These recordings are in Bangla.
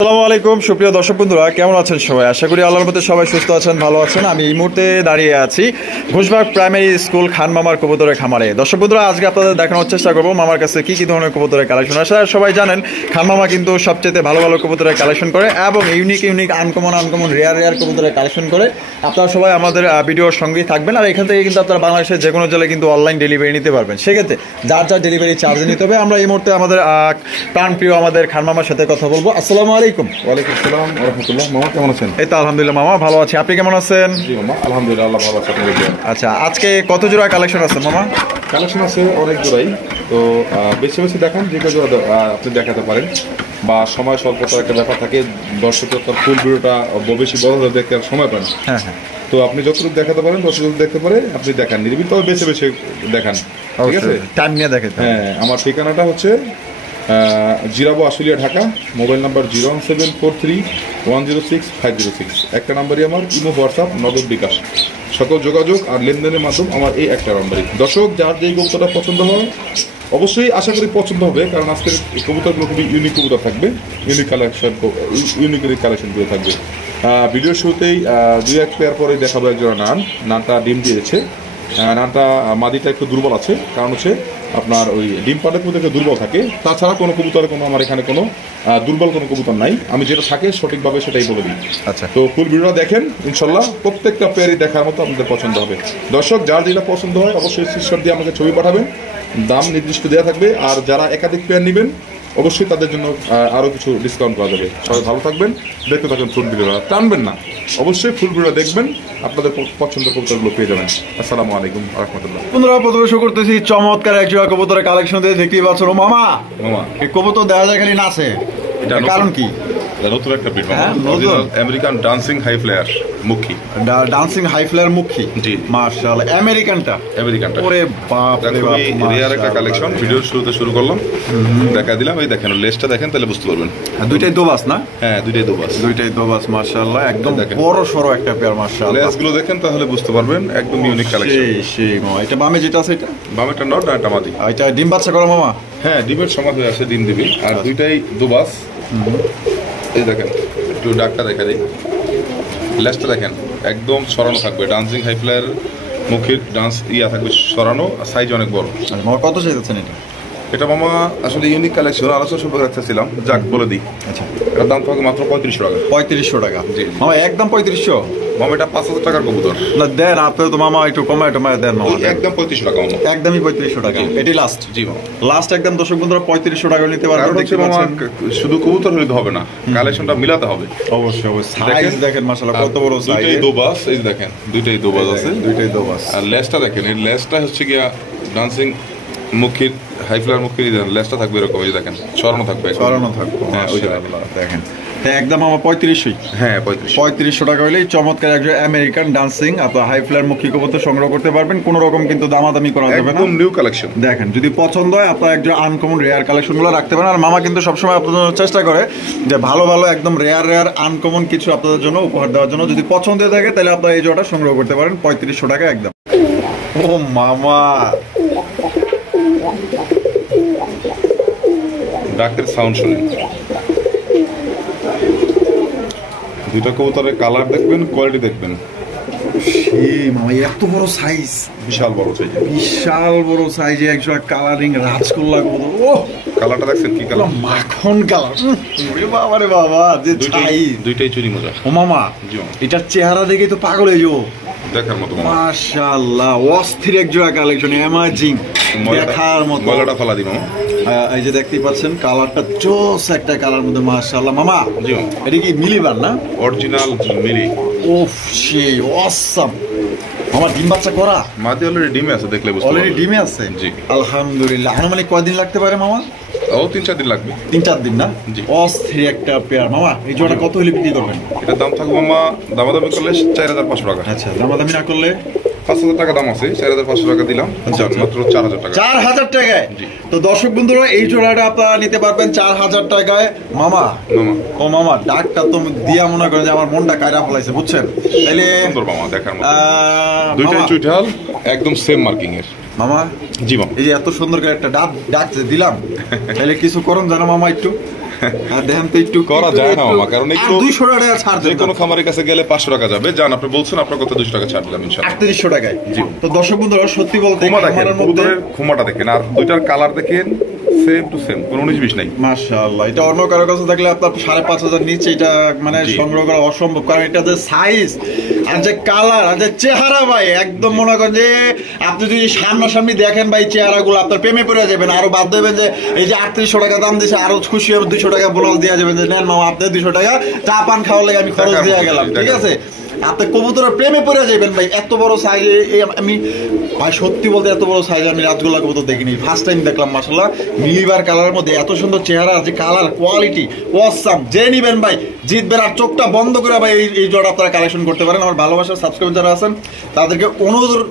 আসসালামু আলাইকুম সুপ্রিয় দর্শক বন্ধুরা, কেমন আছেন সবাই? আশা করি আল্লাহর মধ্যে সবাই সুস্থ আছেন, ভালো আছেন। আমি এই মুহূর্তে দাঁড়িয়ে আছি ঘোষবাগ প্রাইমারি স্কুল খান মামার কবুতরের খামারে। দর্শক বন্ধুরা, আজকে আপনাদের দেখানোর চেষ্টা করবো মামার কাছে কি কি ধরনের কবুতরের কালেকশন আছে। আর সবাই জানেন খান মামা কিন্তু সবচেয়ে ভালো ভালো কবুতরের কালেকশন করে এবং ইউনিক আনকমন রেয়ার কবুতরের কালেকশন করে। আপনারা সবাই আমাদের ভিডিওর সঙ্গেই থাকবেন। আর এখান থেকে কিন্তু আপনারা বাংলাদেশের যে কোনো জেলায় কিন্তু অনলাইন ডেলিভারি নিতে পারবেন। সেক্ষেত্রে যার ডেলিভারি চার্জ নিতে হবে। আমরা এই মুহূর্তে আমাদের প্রাণপ্রিয় আমাদের খান মামার সাথে কথা বলবো। আসসালামু আলাইকুম। ওয়ালাইকুম আসসালাম ওয়া রাহমাতুল্লাহ। মামা কেমন আছেন? এই তো আলহামদুলিল্লাহ মামা, ভালো আছি। আপনি কেমন আছেন? জি মামা, আলহামদুলিল্লাহ আল্লাহ ভালো আছে। আচ্ছা, আজকে কত জোড়া কালেকশন আছে মামা? কালেকশন আছে অনেক জোড়াই, তো বেশি দেখান যে জোড়া আপনি দেখাতে পারেন, বা সময় স্বল্পতার একটা ব্যাপার থাকে, দর্শকের তার ফুল ভিডিওটা বেশি বড় হলে দেখতে আর সময় পান। হ্যাঁ হ্যাঁ, তো আপনি যতটুকু দেখাতে পারেন দর্শক দেখতে পারে আপনি দেখান, নির্বিল তবে বেছে দেখান, ঠিক আছে? টাইম নিয়ে দেখেন। হ্যাঁ, আমার ঠিকানাটা হচ্ছে জিরাবো আশুলিয়া, ঢাকা। Mobile number 01743106506। একটা নাম্বারই আমার, ইমো, হোয়াটসঅ্যাপ, নগদ, বিকাশ, সকল যোগাযোগ আর লেনদেনের মাধ্যম আমার এই একটা নাম্বারই। দর্শক যার যেই কবুতরটা পছন্দ হয় অবশ্যই আশা করি পছন্দ হবে, কারণ আজকের কবুতরগুলো খুবই ইউনিক কবুতর থাকবে, ইউনিক কালেকশনগুলো থাকবে। ভিডিওর শুরুতেই দুই এক পেয়ার পরে দেখাবো একজোড়া নানটা ডিম দিয়েছে। নানটা মাদিটা একটু দুর্বল আছে, কারণ হচ্ছে আপনার ওই ডিম পাটের প্রতি দুর্বল থাকে। তাছাড়া কোনো কবুতরে আমার এখানে কোনো দুর্বল কোনো কবুতর নাই, আমি যেটা থাকে সঠিকভাবে সেটাই বলে দিই। আচ্ছা, তো ফুল ভিডিওটা দেখেন, ইনশাল্লাহ প্রত্যেকটা পেয়ারই দেখার মতো আপনাদের পছন্দ হবে। দর্শক যার যেটা পছন্দ হয় অবশ্যই স্ক্রিনশট দিয়ে আমাকে ছবি পাঠাবেন, দাম নির্দিষ্ট দেওয়া থাকবে। আর যারা একাধিক পেয়ার নেবেন অবশ্যই তাদের জন্য আরও কিছু ডিসকাউন্ট করা যাবে। সবাই ভালো থাকবেন, দেখতে থাকবেন ফুল ভিডিওটা, টানবেন না, অবশ্যই ফুল ভিডিও দেখবেন, আপনাদের পছন্দের কবুতরগুলো পেয়ে যাবেন। আসসালামু আলাইকুম ওয়া রাহমাতুল্লাহ। বন্ধুরা, প্রথমে শুরু করতেছি চমৎকার এক জোড়া কবুতরের কালেকশন দিয়ে। দেখতেই পাচ্ছ মামা, এই কবুতর দেখা যায় খালি নাচে, কারণ কি? নতুন একটা breed, American dancing high flyer মুখী, ডান্সিং হাই ফ্লায়ার মুখী। জি মাশাআল্লাহ, আমেরিকানটা। ওরে বাপ রে বাপ, রিয়ার একটা কালেকশন। ভিডিওর শুরুতে শুরু করলাম, দেখা দিলাম। এই দেখেন লেজটা দেখেন, তাহলে বুঝতে পারবেন। দুইটাই দোবাস না? হ্যাঁ, দুইটাই দোবাস। মাশাআল্লাহ, একদম বড় সরো একটা পেয়ার। মাশাআল্লাহ, লেজগুলো দেখেন তাহলে বুঝতে পারবেন, একদম ইউনিক কালেকশন। সেই মামা, এটা বামে যেটা আছে এটা? বামেরটা নট, ডানটা মাদি। এটা ডিম বাচ্চা করো মামা? হ্যাঁ, ডিমের সময় হয়ে আসে, ডিম দিবি। আর দুইটাই দোবাস। এই দেখেন, একটু ডাকটা দেখা দিই, লেজটা দেখেন একদম সরানো থাকবে, ডান্সিং হাই ফ্লায়ার মুখের ডান্স থাকবে সরানো, সাইজ অনেক বড়। কত চাইতেছেন এটা? এটা মামা আসলে ইউনিক কালেকশন, আলোচনা সম্পর্কে রাখতেছিলাম, যাক বলে দিই। আচ্ছা, এটার দাম থাকবে মাত্র 3500 টাকা। 3500 টাকা? জি মামা, একদম 3500? মামা এটা 5000 টাকার কবুতর। না দেন আপনি তো মামা, একটু কমায় দেন মামা। একদম 3500 টাকা মামা, একদমই 3500 টাকা। এটি লাস্ট? জি মামা, লাস্ট একদম। দর্শক বন্ধুরা, 3500 টাকা নিতে পারবেন। দেখতে পাচ্ছেন, শুধু কবুতর হলে হবে না, কালেকশনটা মিলাতে হবে। অবশ্যই সাইজ দেখেন, মাশাআল্লাহ কত বড় সাইজ। দুইটাই দোবাস, এই দেখেন দুইটাই দোবাস আছে, দুইটাই দোবাস। আর লেজটা দেখেন, এই লেজটা হচ্ছে গিয়া ডান্সিং মুখের হাই ফ্লায়ার মুখের লেজটা থাকবে এরকম, এই দেখেন সরানো থাকবে। হ্যাঁ, ওই দেখেন একদম আমার 3500। হ্যাঁ, 3500 টাকা হলেই চমৎকার একজন আমেরিকান ডান্সিং আপনার হাই ফ্লায়ার মুখী কবুতর সংগ্রহ করতে পারবেন। কোনো রকম কিন্তু দামাদামি করা যাবে না, একদম নিউ কালেকশন। দেখেন, যদি পছন্দ হয় আপনার একজন আনকমন রেয়ার কালেকশনগুলো রাখতে পারেন। আর মামা কিন্তু সবসময় আপনাদের জন্য চেষ্টা করে যে ভালো একদম রেয়ার আনকমন কিছু আপনাদের জন্য উপহার দেওয়ার জন্য। যদি পছন্দ হয়ে থাকে তাহলে আপনারা এই জোড়াটা সংগ্রহ করতে পারেন 3500 টাকা একদম। ও মামা, ডাকের সাউন্ড শুনেন, দুইটা কবুতরের কালার দেখবেন, কোয়ালিটি দেখবেন। মামা, এত বড় সাইজ, বিশাল বড় সাইজ, বিশাল বড় সাইজে একজন কালারিং রাজকোল্লা কবুতর। ও কালারটা দেখছেন কি কালার? মাখন কালার। বাবা রে বাবা, যে দুইটাই চুরি মজা। ও মামা, এটার চেহারা দেখে তো পাগল হয়ে যাবো, দেখার মতো। মাশাআল্লাহ, অস্থির এক জোড়া কালেকশন, অ্যামাজিং, দেখার মতো। গলাটা ফালা দিন মামা। এই যে দেখতেই পাচ্ছেন কালারটা জোস একটা কালার মধ্যে। মাশাআল্লাহ মামা, জি এটা কি মিলিবার না? অরিজিনাল মিলি। ওফ, সেই অসাম। মামা, ডিম বাচ্চা করা? মাদি অলরেডি ডিমে আছে, দেখলে বুঝতে পারবেন। অলরেডি ডিমে আছে? জি আলহামদুলিল্লাহ। আনুমানিক কয়দিন লাগতে পারে মামা? ও 3-4 দিন লাগবে। 3-4 দিন না? জি। অস্থির একটা পেয়ার। মামা, এই জোড়া কত হলে বিক্রি করবেন? এটার দাম থাকবে মামা, দামাদামি করলে 4500 টাকা। আচ্ছা, দামাদামি না করলে? 5000 টাকা দাম আছে, 4500 টাকা দিলাম, মাত্র 4000 টাকা। 4000 টাকায়? তো দর্শক বন্ধুরা, এই জোড়াটা আপনারা নিতে পারবেন 4000 টাকায়। মামা, ও মামা, ডাকটা তো দিয়া মনে করেন যে আমার মনটা কায়রা ফলাইছে, বুঝছেন? তাইলে সুন্দর মামা, দেখার মতো। দুইটাই চুইঠাল, একদম সেম মার্কিং এর। মামা, জি মামা, এই যে এত সুন্দর করে একটা ডাক দিলাম, তাহলে কিছু করুন জানো মামা একটু? আর দেখেন তো একটু করা যায় না মামা, কারণ একটু 200 টাকা ছাড় যে দেন কোনো খামারের কাছে গেলে 500 টাকা যাবে। জান আপনি বলছেন আপনার কথা 200 টাকা ছাড় দিলাম ইনশাআল্লাহ। 3800 টাকায়। জি। তো দর্শক বন্ধুরা সত্যি বলতে খুমা দেখেন, খামারের মধ্যে কবুতরের খুমাটা দেখেন আর দুইটার কালার দেখেন সেম টু সেম, কোনো 19-20 নাই। মাশাআল্লাহ, এটা অন্য কারো কাছে থাকলে আপনার 5,500 নিচে এটা মানে জি। সংগ্রহ করা অসম্ভব, কারণ এটা যে সাইজ আর যে কালার আর যে চেহারা ভাই একদম মনে করেন যে আপনি যদি সামনাসামনি দেখেন ভাই চেহারাগুলো আপনার প্রেমে পড়ে যাবেন, আরো বাধ্য হবেন যে এই যে 3800 টাকা দাম দিয়েছে আরো খুশি হবে 200 টাকা বোনাস দেওয়া যাবে যে নেন মামা আপনি 200 টাকা চা পান খাওয়ার লাগে আমি খরচ দিয়ে গেলাম, ঠিক আছে। আপনি কবুতরের প্রেমে পড়ে যাবেন ভাই, এত বড় সাইজ আমি ভাই সত্যি বলতে এত বড় সাইজ আমি রাতগুলা কবুতর দেখিনি, ফার্স্ট টাইম দেখলাম। মাশাআল্লাহ মিলিবার কালারের মধ্যে এত সুন্দর চেহারা, যে কালার কোয়ালিটি অসাম, যে নিবেন ভাই জিতবেন। আর চোখটা বন্ধ করে ভাই এই জোড়া আপনারা কালেকশন করতে পারেন। আমার ভালোবাসার সাবস্ক্রাইবার যারা আছেন তাদেরকে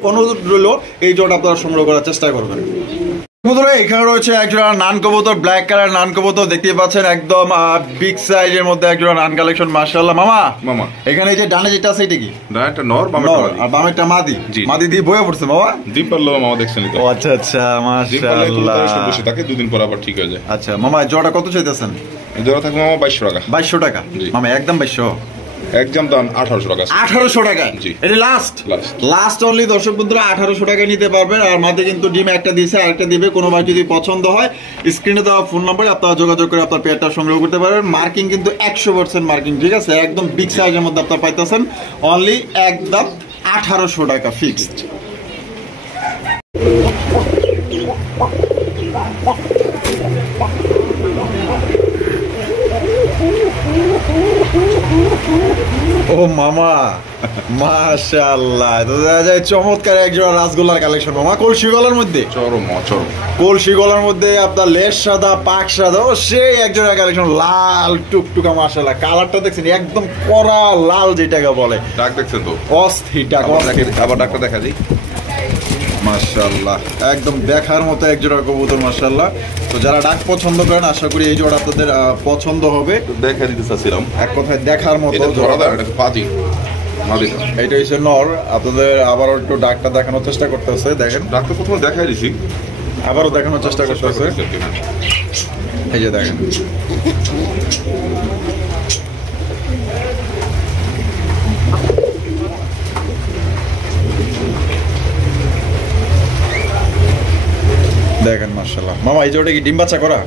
অনুরোধ রইল এই জোড়া আপনারা সংগ্রহ করার চেষ্টা করবেন। কবুতরে এখানে রয়েছে একজোড়া নান কবুতর, ব্ল্যাক কালার নান কবুতর দেখতে পাচ্ছেন, একদম বিগ সাইজের মধ্যে একজোড়া নান কালেকশন। মাশাআল্লাহ মামা এখানে এই যে ডানে যেটা আছে এটা কি? ডানেরটা নর, বামেরটা মাদি। আর বামেরটা মাদি। জি। মাদি দিয়ে বয়ে পড়ছে মামা? ডিম পারলো মামা দেখছেন তো। ও আচ্ছা আচ্ছা ডিম পারলে মাশাআল্লাহ। কবুতর বসে থাকে, দুদিন পর আবার ঠিক হয়ে যায়। আচ্ছা মামা জোড়া কত চাইতেছেন? এই জোড়া থাকবে মামা 2200 টাকা। 2200 টাকা জি। মামা একদম 2200? একদম দাম 1800 টাকা। 1800 টাকা? জি। এটা লাস্ট অনলি দর্শক বন্ধুরা 1800 টাকা নিতে পারবেন। আর মাঝে কিন্তু ডিম একটা দিয়েছে আরেকটা দিবে, কোনো ভাই যদি পছন্দ হয় স্ক্রিনে দেওয়া ফোন নম্বরে আপনারা যোগাযোগ করে আপনার পেয়ারটা সংগ্রহ করতে পারবেন। মার্কিং কিন্তু 100% মার্কিং, ঠিক আছে, একদম বিগ সাইজের মধ্যে আপনারা পাইতেছেন অনলি একদম 1800 টাকা ফিক্সড। ও মামা মাশাআল্লাহ, তো দেখা যায় চমৎকার একজোড়া রাসগোল্লার কালেকশন মামা, কলসি গলার মধ্যে। চরম কলসি গলার মধ্যে আপনার লেস সাদা পাক সাদা, ও সেই একজোড়া কালেকশন, লাল টুকটুকা মাশাআল্লাহ। কালারটা দেখছেন একদম কড়া লাল যেটাকে বলে, ডাক দেখছেন তো অস্থির ডাক। আবার ডাকটা দেখা যায় মাশাআল্লাহ একদম দেখার মতো একজোড়া কবুতর মাশাআল্লাহ। তো যারা ডাক পছন্দ করেন আশা করি এই জোড়া আপনাদের পছন্দ হবে। দেখা দিতে চাচ্ছিলাম, এক কথায় দেখার মতো। এটা ধরা দাও, এটা পাজি মাদিটা। এটা হচ্ছে নর, আপনাদের আবারও একটু ডাকটা দেখানোর চেষ্টা করতেছে, দেখেন ডাকটা প্রথমে দেখাই দিছি, আবারও দেখানোর চেষ্টা করতেছে, এই যে দেখেন। দেখেন মাশাআল্লাহ মামা এই জোড়া কি ডিম বাচ্চা করা?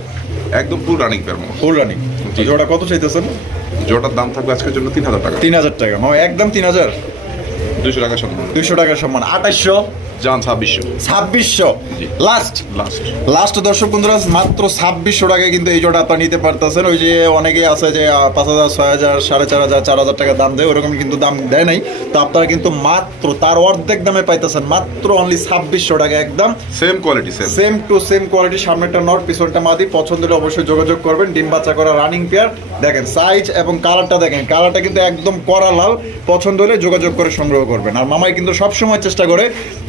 একদম ফুল রানিং পেয়ার মামা। Full running. জোড়া কত চাইতেছেন? জোড়াটার দাম থাকবে আজকের জন্য 3000 টাকা। 3000 টাকা মামা, একদম 3000। 200 টাকা সম্মান। 200 টাকার সম্মান। 2800 জান 2600। 2600 জি। লাস্ট দর্শক বন্ধুরা মাত্র 2600 টাকায় কিন্তু এই জোড়া আপনারা নিতে পারতেছেন। ওই যে অনেকেই আছে যে 5000 6000 4500 4000 টাকা দাম দেয়, ওরকম কিন্তু দাম দেয় নাই। তো আপনারা কিন্তু মাত্র তার অর্ধেক দামে পাইতেছেন, মাত্র অনলি 2600 টাকা, একদম same quality, same to same quality. সামনেটা নর পিছনটা মাদি, পছন্দ হলে অবশ্যই যোগাযোগ করবেন। ডিম বাচ্চা করা রানিং পেয়ার, দেখেন সাইজ এবং কালারটা দেখেন, কালারটা কিন্তু একদম কড়া লাল। পছন্দ হলে যোগাযোগ করে সংগ্রহ করবেন। আর মামাই কিন্তু সবসময় চেষ্টা করে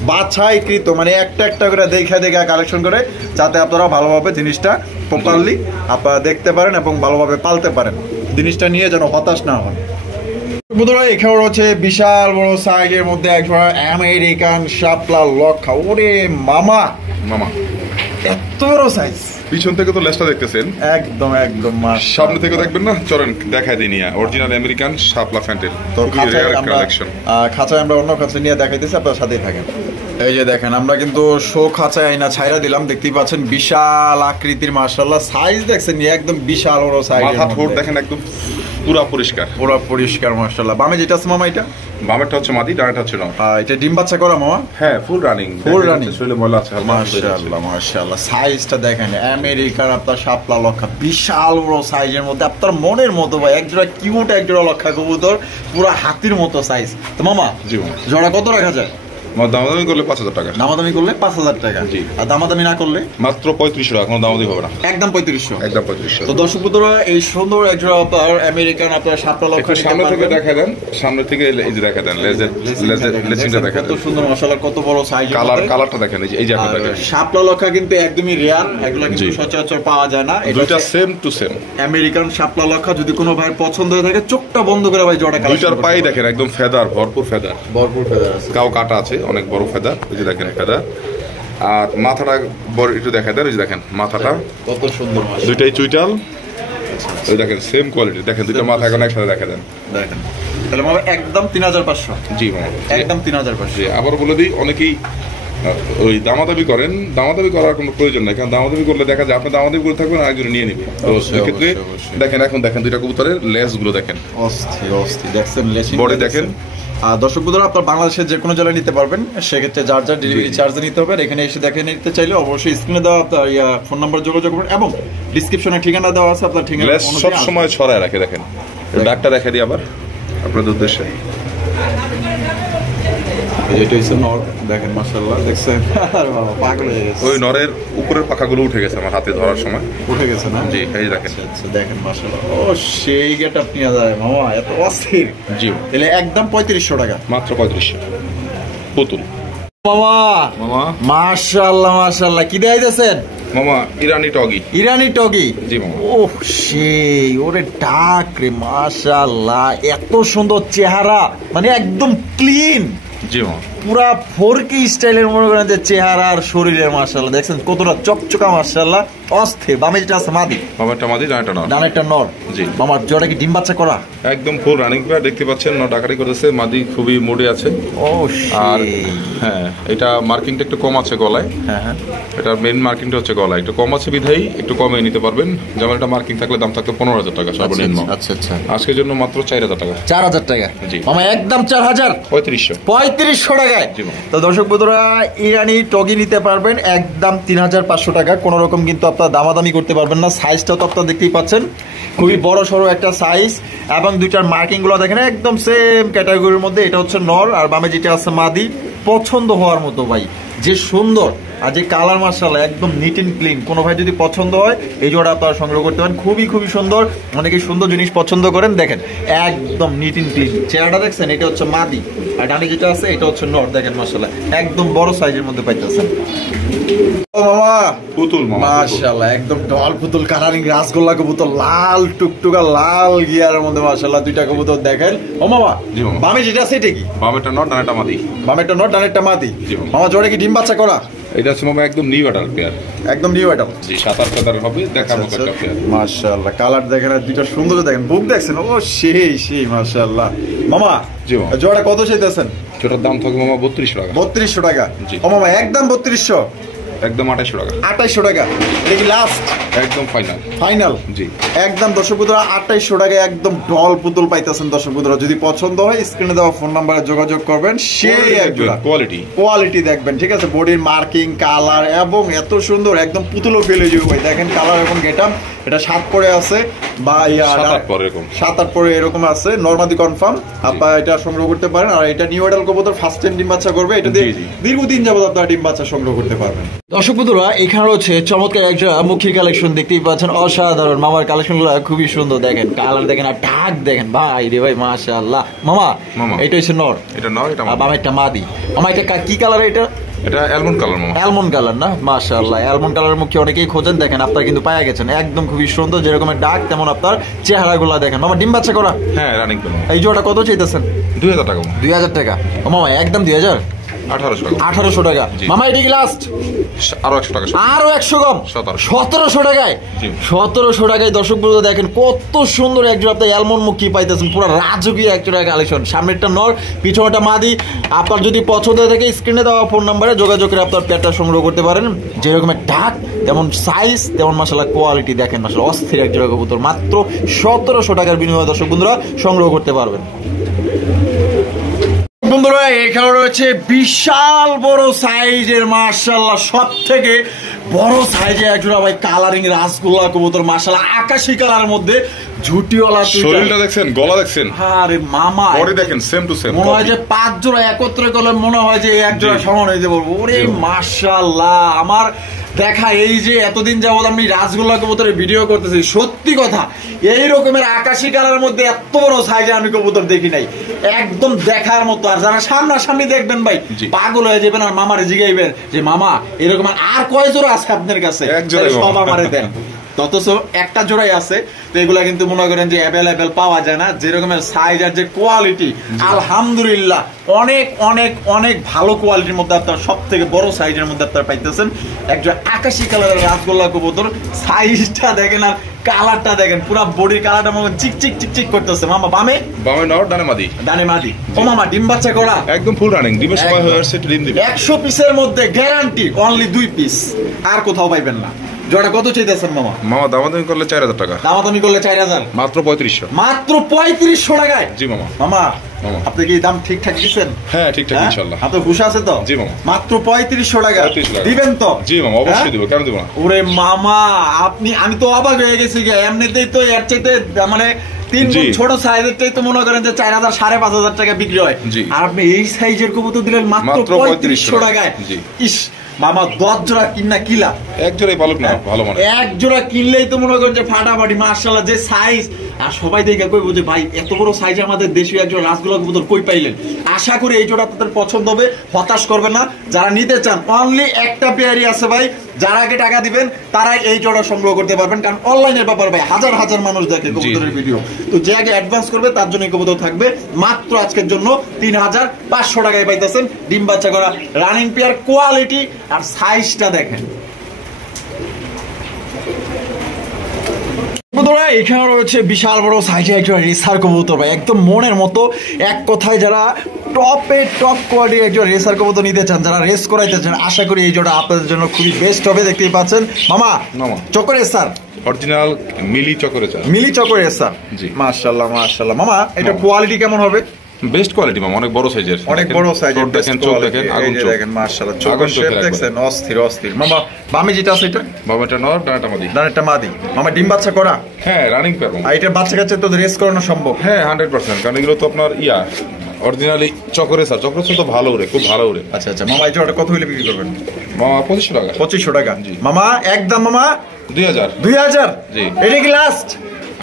বাছাইকৃত মানে একটা একটা করে দেখা কালেকশন করে, যাতে আপনারা ভালোভাবে জিনিসটা প্রপারলি আপনারা দেখতে পারেন এবং ভালোভাবে পালতে পারেন, জিনিসটা নিয়ে যেন হতাশ না হন। বন্ধুরা এখানে রয়েছে বিশাল বড় সাইজের মধ্যে একবার আমেরিকান শাপলা লক্ষা। ওরে মামা এত বড় সাইজ! পিছন থেকে তো লেজটা দেখতেছেন, একদম সামনে থেকে দেখবেন না, চলেন দেখাই দিই নিয়ে অরিজিনাল আমেরিকান শাপলা ফ্যান্টেল। তো খাঁচায় আমরা অন্য খাঁচায় নিয়ে দেখাইতেছি, আপনার সাথেই থাকেন। এই যে দেখেন আমরা কিন্তু শো খাঁচায় আইনা ছাইরা দিলাম, দেখতেই পাচ্ছেন বিশাল আকৃতির মাশাআল্লাহ। সাইজ দেখছেন একদম বিশাল বড় সাইজ, মাথা ঠোঁট দেখেন একদম পুরা পরিষ্কার মাশাআল্লাহ। বামে যেটা আছে মামা এটা? বামেরটা হচ্ছে মাদি, ডানেরটা হচ্ছে নর। এটা ডিম বাচ্চা করা মামা? হ্যাঁ ফুল রানিং। শরীরে ময়লা আছে মাশাআল্লাহ। সাইজটা দেখেন আমেরিকার আপনার শাপলা লক্ষা, বিশাল বড় সাইজের মধ্যে, আপনার মনের মতো ভাই, একজোড়া কিউট একজোড়া লক্ষা কবুতর, পুরো হাতির মতো সাইজ। তো মামা জোড়া কত রাখা যায়? দামাদামি করলে 5000 টাকা। দামাদামি করলে 5000 টাকা। জি। আর দামাদামি না করলে মাত্র 3500 টাকা, কোনো দামাদামি হবে না, একদম 3500। তো দর্শক বন্ধুরা এই সুন্দর একজোড়া আপনার আমেরিকান আপনার শাপলা লক্ষা সামনে থেকে দেখা দেন, সামনে থেকে এই যে দেখা দেন লেজিংটা দেখা দেন, কত সুন্দর মাশাআল্লাহ, কত বড় সাইজ। কালারটা দেখেন, এই যে আপনি দেখেন শাপলা লক্ষা কিন্তু একদমই রেয়ার, এগুলা কিন্তু সচরাচর পাওয়া যায় না। দুইটা সেম টু সেম আমেরিকান শাপলা লক্ষা। যদি কোনো ভাই পছন্দ হয়ে থাকে চোখটা বন্ধ করে ভাই জোড়া কালেকশন। দুইটার পাই দেখেন একদম ফেদার, ভরপুর ফেদার আছে, কাও কাটা আছে, অনেক বড় ফেদার, এই যে দেখেন ফেদার। আর মাথাটা বড় একটু দেখা দেন, এই যে দেখেন মাথাটা কত সুন্দর, দুইটাই চুইটাল, ওই দেখেন সেম কোয়ালিটি, দেখেন দুটো মাথা এখন একসাথে দেখা দেন, দেখেন তাহলে মামা একদম 3500। জি মামা একদম 3500। জি আবার বলে দিই, অনেকেই ওই দামাদামি করেন, দামাদামি করার কোনো প্রয়োজন নাই, কারণ দামাদামি করলে দেখা যায় আপনি দামাদামি করে থাকবেন আর একজন নিয়ে নেবে। তো সেক্ষেত্রে দেখেন, এখন দেখেন দুইটা কবুতরের লেস গুলো দেখেন, অস্থির অস্থির দেখছেন, লেসিং বডি দেখেন। আর দর্শক বন্ধুরা, আপনার বাংলাদেশের যে কোনো জেলায় নিতে পারবেন, সেক্ষেত্রে যার যার ডেলিভারি চার্জ নিতে হবে। এখানে এসে দেখে নিতে চাইলে অবশ্যই স্ক্রিনে দেওয়া আপনার ফোন নাম্বার যোগাযোগ করবেন, এবং ডিসক্রিপশনে ঠিকানা দেওয়া আছে, আপনার ঠিকানা সব সময় ছড়ায় রাখে। দেখেন ডাকটা দেখা দিই আবার আপনাদের উদ্দেশ্যে, এটা হচ্ছে নর, দেখেন মাশাআল্লাহ, দেখছেন বাবা পাগল হয়ে গেছে। ওই নরের উপরের পাখাগুলো উঠে গেছে আমার হাতে ধরার সময়, উঠে গেছে না? জি এই দেখেন। আচ্ছা দেখেন মাশাআল্লাহ, ও সেই গেটআপ নিয়ে যায় মামা, এত অস্থির। জি তাহলে একদম 3500 টাকা মাত্র 3500 পুতুল। মামা মামা মাশাআল্লাহ মাশাআল্লাহ, কি দেখাইতেছেন? মামা ইরানি টগি। ইরানি টগি? জি মামা। ওহ সেই, ওরে ডাক রে, মাশাআল্লাহ, এত সুন্দর চেহারা, মানে একদম ক্লিন। জি মামা, পুরা 4K স্টাইলের মনে করেন যে চেহারা আর শরীরের, মাশাআল্লাহ দেখছেন কতটা চকচকা, মাশাআল্লাহ অস্থির। বামে যেটা আছে মাদি, বামেরটা মাদি, ডানেরটা নর। ডানেরটা নর। জি মামার জোড়া কি ডিম বাচ্চা করা? একদম ফুল রানিং পেয়ার, দেখতে পাচ্ছেন নর ডাকারি করেছে, মাদি খুবই মুডে আছে। ও আর সেই, হ্যাঁ এটা মার্কিংটা একটু কম আছে গলায়, হ্যাঁ হ্যাঁ, এটার মেইন মার্কিংটা হচ্ছে গলায় একটু কম আছে, বিধাই একটু কমে নিতে পারবেন। যেমন এটা মার্কিং থাকলে দাম থাকতো 15,000 টাকা সর্বনিম্ন। আচ্ছা আচ্ছা, আজকের জন্য মাত্র 4,000 টাকা। 4000 টাকা? জি মামা একদম 4000, 3500 টাকায়। জি মামা। তো দর্শক বন্ধুরা, ইরানি টগি নিতে পারবেন একদম 3500 টাকা, কোন রকম কিন্তু আপনার দামাদামি করতে পারবেন না। সাইজটা তো আপনারা দেখতেই পাচ্ছেন, খুবই বড় সড়ো একটা সাইজ, এবং দুইটার মার্কিং গুলো দেখেন একদম সেম ক্যাটাগরির মধ্যে। এটা হচ্ছে নর, আর বামে যেটা আছে মাদি। পছন্দ হওয়ার মতো ভাই, যে সুন্দর আর যে কালার, মাশাআল্লাহ একদম নিট এন্ড ক্লিন। কোনো ভাই যদি পছন্দ হয় এই জোড়া আপনারা সংগ্রহ করতে পারেন, খুবই খুবই সুন্দর। অনেকে সুন্দর জিনিস পছন্দ করেন, দেখেন একদম নিট এন্ড ক্লিন। চেহারাটা দেখছেন, এটা হচ্ছে মাদি, আর ডানে যেটা আছে এটা হচ্ছে নর। দেখেন মাশাআল্লাহ একদম বড় সাইজের মধ্যে পাইতেছেন। ও মামা পুতুল মামা, মাশাআল্লাহ একদম ডল পুতুল, কালারিং রাসগোল্লা কবুতর, লাল টুকটুকা লাল গিয়ারের মধ্যে, মাশাআল্লাহ দুইটা কবুতর দেখেন। ও মামা জি মামা। বামে যেটা আছে এটা কি? বামেরটা নর, ডানেরটা মাদি। বামেরটা নর, ডানেরটা মাদি। জি মামা। মামা জোড়া কি ডিম বাচ্চা করা? এটা হচ্ছে মামা একদম নিউ অ্যাডাল্ট পেয়ার, একদম নিউ অ্যাডাল্ট। জি 7-8 হবে, দেখার মতো একটা পেয়ার। মাশাআল্লাহ কালার দেখেন, আর দুইটা সুন্দর দেখেন, বুক দেখছেন, ও সেই সেই মাশাআল্লাহ। মামা জি মামা। জোড়া কত চাইতেছেন? যেটার দাম থাকবে মামা 3200 টাকা। 3200 টাকা? জি। ও মামা একদম 3200? একদম 2800 টাকা। 2800 টাকা? এটা কি লাস্ট? একদম ফাইনাল। ফাইনাল? জি একদম দর্শক বন্ধুরা 2800 টাকায় একদম ডল পুতুল পাইতেছেন। দর্শক বন্ধুরা যদি পছন্দ হয় স্ক্রিনে দেওয়া ফোন নাম্বারে যোগাযোগ করবেন, সেই একজোড়া কোয়ালিটি দেখবেন, ঠিক আছে? বডির মার্কিং, কালার, এবং এত সুন্দর একদম পুতুলও ফেলে যাবে ভাই। দেখেন কালার এবং গেটআপ, এটা 7 পরে আছে বা 7-8 পরে এরকম আছে, নরমাদি কনফার্ম। আপনারা এটা সংগ্রহ করতে পারেন। আর এটা নিউ অ্যাডাল্ট কবুতর, ফার্স্ট টাইম ডিম বাচ্চা করবে, এটা দিয়ে দীর্ঘদিন যাবত আপনারা ডিম বাচ্চা সংগ্রহ করতে পারবেন। দর্শক বন্ধুরা এখানে রয়েছে চমৎকার একটা মুখির কালেকশন, দেখতেই পাচ্ছেন অসাধারণ। মামার কালেকশনগুলো খুবই সুন্দর, দেখেন কালার দেখেন আর ঢাক দেখেন, ভাই রে ভাই মাশাআল্লাহ। মামা এটা হচ্ছে নর, এটা নর, এটা বামেরটা মাদি। মামা এটা কি কালার? এটা অ্যালমন্ড কালার মামা। অ্যালমন্ড কালার না? মাশাআল্লাহ অ্যালমন্ড কালারের মুখে অনেকেই খোঁজেন, দেখেন আপনারা কিন্তু পাওয়া গেছেন। একদম খুবই সুন্দর, যেরকমের ডাক তেমন আপনার চেহারাগুলো দেখেন। মামা ডিম বাচ্চা করা? হ্যাঁ রানিং পেয়ার। এই জোড়া কত চাইতেছেন? 2000 টাকা। 2000 টাকা? ও মামা একদম 2000? 1800 টাকা। মামা এটা কি লাস্ট? আরো 100 টাকা, আরো 100 কম? 1700 টাকায়? 1700 টাকায় দর্শক বন্ধু দেখেন কত সুন্দর একজন আপনার অ্যালমন্ড মুখী পাইতেছেন, পুরো রাজকীয় একটা কালেকশন। সামনেরটা নর, পিছনেরটা মাদি। আপনার যদি পছন্দ থাকে স্ক্রিনে দেওয়া ফোন নাম্বারে যোগাযোগ করে আপনার পেয়ারটা সংগ্রহ করতে পারেন। যেরকমের ঢাক তেমন সাইজ তেমন মাশাআল্লাহ কোয়ালিটি দেখেন, মাশাআল্লাহ অস্থির এক জোড়া কবুতর। মাত্র 1700 টাকার বিনিময়ে দর্শক বন্ধুরা সংগ্রহ করতে পারবেন। বন্ধুরা এখানে রয়েছে বিশাল বড় সাইজের, মাশাআল্লাহ সব থেকে বড় সাইজের একজোড়া ভাই কালারিং রাসগোল্লা কবুতর, মাশাআল্লাহ আকাশী কালারের মধ্যে ঝুটিওয়ালা। শরীরটা দেখছেন, গলা দেখছেন, আরে মামা বডি দেখেন সেম টু সেম। মনে হয় যে 5 জোড়া একত্রে করলে মনে হয় যে এক জোড়া সমান হয়ে যাবে। ওরে মাশাআল্লাহ, আমার দেখা এই যে এতদিন যাবত আমি রাসগোল্লা কবুতরের ভিডিও করতেছি, সত্যি কথা এই রকমের আকাশী কালারের মধ্যে এত বড় সাইজে আমি কবুতর দেখি নাই, একদম দেখার মতো। আর যারা সামনাসামনি দেখবেন ভাই পাগল হয়ে যাবেন, আর মামারে জিগাইবেন যে মামা এরকম আর কয় জোড়া আছে আপনার কাছে, সব আমারে দেন। অথচ একটা জোড়াই আছে। তো এগুলা কিন্তু মনে করেন যে অ্যাভেলেবেল পাওয়া যায় না, যেরকমের সাইজ আর যে কোয়ালিটি আলহামদুলিল্লাহ অনেক অনেক অনেক ভালো কোয়ালিটির মধ্যে আপনার সব থেকে বড় সাইজের মধ্যে আপনারা পাইতেছেন। একজন আকাশি কালারের রাসগোল্লা কবুতর, সাইজটা দেখেন আর কালারটা দেখেন, পুরো বডির কালারটা মনে চিকচিক চিকচিক করতেছে। মামা বামে নর, ডানে মাদি। ডানে মাদি। ও মামা ডিম বাচ্চা করা একদম ফুল রানিং, ডিমের সময় হয়ে আসছে, ডিম দিবে। 100 পিসের মধ্যে গ্যারান্টি, অনলি 2 পিস, আর কোথাও পাইবেন না। জোড়া কত চাইতেছেন মামা? মামা দামাদামি করলে 4000 টাকা। দামাদামি করলে 4000, মাত্র 3500। মাত্র 3500 টাকায়। জি মামা। মামা আপনি কি দাম ঠিকঠাক দিচ্ছেন? হ্যাঁ ঠিকঠাক ইনশাআল্লাহ। আপনার খুশি আছে তো? জি মামা। মাত্র 3500 টাকা দিবেন তো? জি মামা অবশ্যই দিব, কেন দিব না। ওরে মামা আমি তো অবাক হয়ে গেছি, এমনিতেই তো এর চাইতে মানে 3 গুণ ছোট সাইজেরটাই তো মনে করেন যে 4000 5500 টাকা বিক্রি হয়, আর আপনি এই সাইজের কবুতর দিলেন মাত্র 3500 টাকায়। ইস মামা 10 জোড়া কিনা কিলা, এক জোড়াই পালক না ভালো মানে, এক জোড়া কিনলেই তো মনে করেন যে ফাটাফাটি মাশাআল্লাহ যে সাইজ। আর সবাই দেখে কইবো যে ভাই এত বড় সাইজ আমাদের দেশীয় একজন রাসগোল্লা কবুতর কই পাইলেন। আশা করি এই জোড়া আপনাদের পছন্দ হবে, হতাশ করবে না। যারা নিতে চান অনলি একটা পেয়ারই আছে ভাই, যারা আগে টাকা দিবেন তারাই এই জোড়া সংগ্রহ করতে পারবেন, কারণ অনলাইনের ব্যাপার ভাই, হাজার হাজার মানুষ দেখে কবুতরের ভিডিও। তো যে আগে অ্যাডভান্স করবে তার জন্য কবুতর থাকবে মাত্র আজকের জন্য 3500 টাকায় পাইতেছেন। ডিম বাচ্চা করা রানিং পেয়ার, কোয়ালিটি আর সাইজটা দেখেন। এখানে রয়েছে বিশাল বড় সাইজের একজন রেসার কবুতর ভাই, একদম মনের মতো। এক কথায় যারা টপ কোয়ালিটির একজন রেসার কবুতর নিতে চান, যারা রেস করাইতে চান, আশা করি এই জোড়া আপনাদের জন্য খুবই বেস্ট হবে। দেখতেই পাচ্ছেন মামা চক্কর রেসার, অরিজিনাল মিলি চক্কর রেসার, মিলি চক্কর রেসার। জি মাশাআল্লাহ মাশাআল্লাহ। মামা এটা কোয়ালিটি কেমন হবে? বেস্ট কোয়ালিটি মামা, অনেক বড় সাইজের, অনেক বড় সাইজের। দেখেন চোখ দেখেন, আগুন চোখ দেখেন মাশাআল্লাহ, চোখের শেপ দেখেন অস্থির অস্থির। মামা বামে যেটা আছে এটা? বাবাটা নর, ডানাটা মাদি। ডানাটা মাদি। মামা ডিম বাচ্চা করা? হ্যাঁ রানিং পেয়ার। আর এটা বাচ্চা কাচ্চা তো রেস করানো সম্ভব? হ্যাঁ 100%, কারণ এগুলো তো আপনার অরিজিনালি চক্কর রেসার, চক্কর রেসার তো ভালো উড়ে, খুব ভালো উড়ে। আচ্ছা আচ্ছা মামা এই জোড়াটা কত হইলে বিক্রি করবেন? মামা 2500 টাকা। 2500 টাকা। জি মামা একদম মামা 2000। 2000? জি। এটা কি লাস্ট?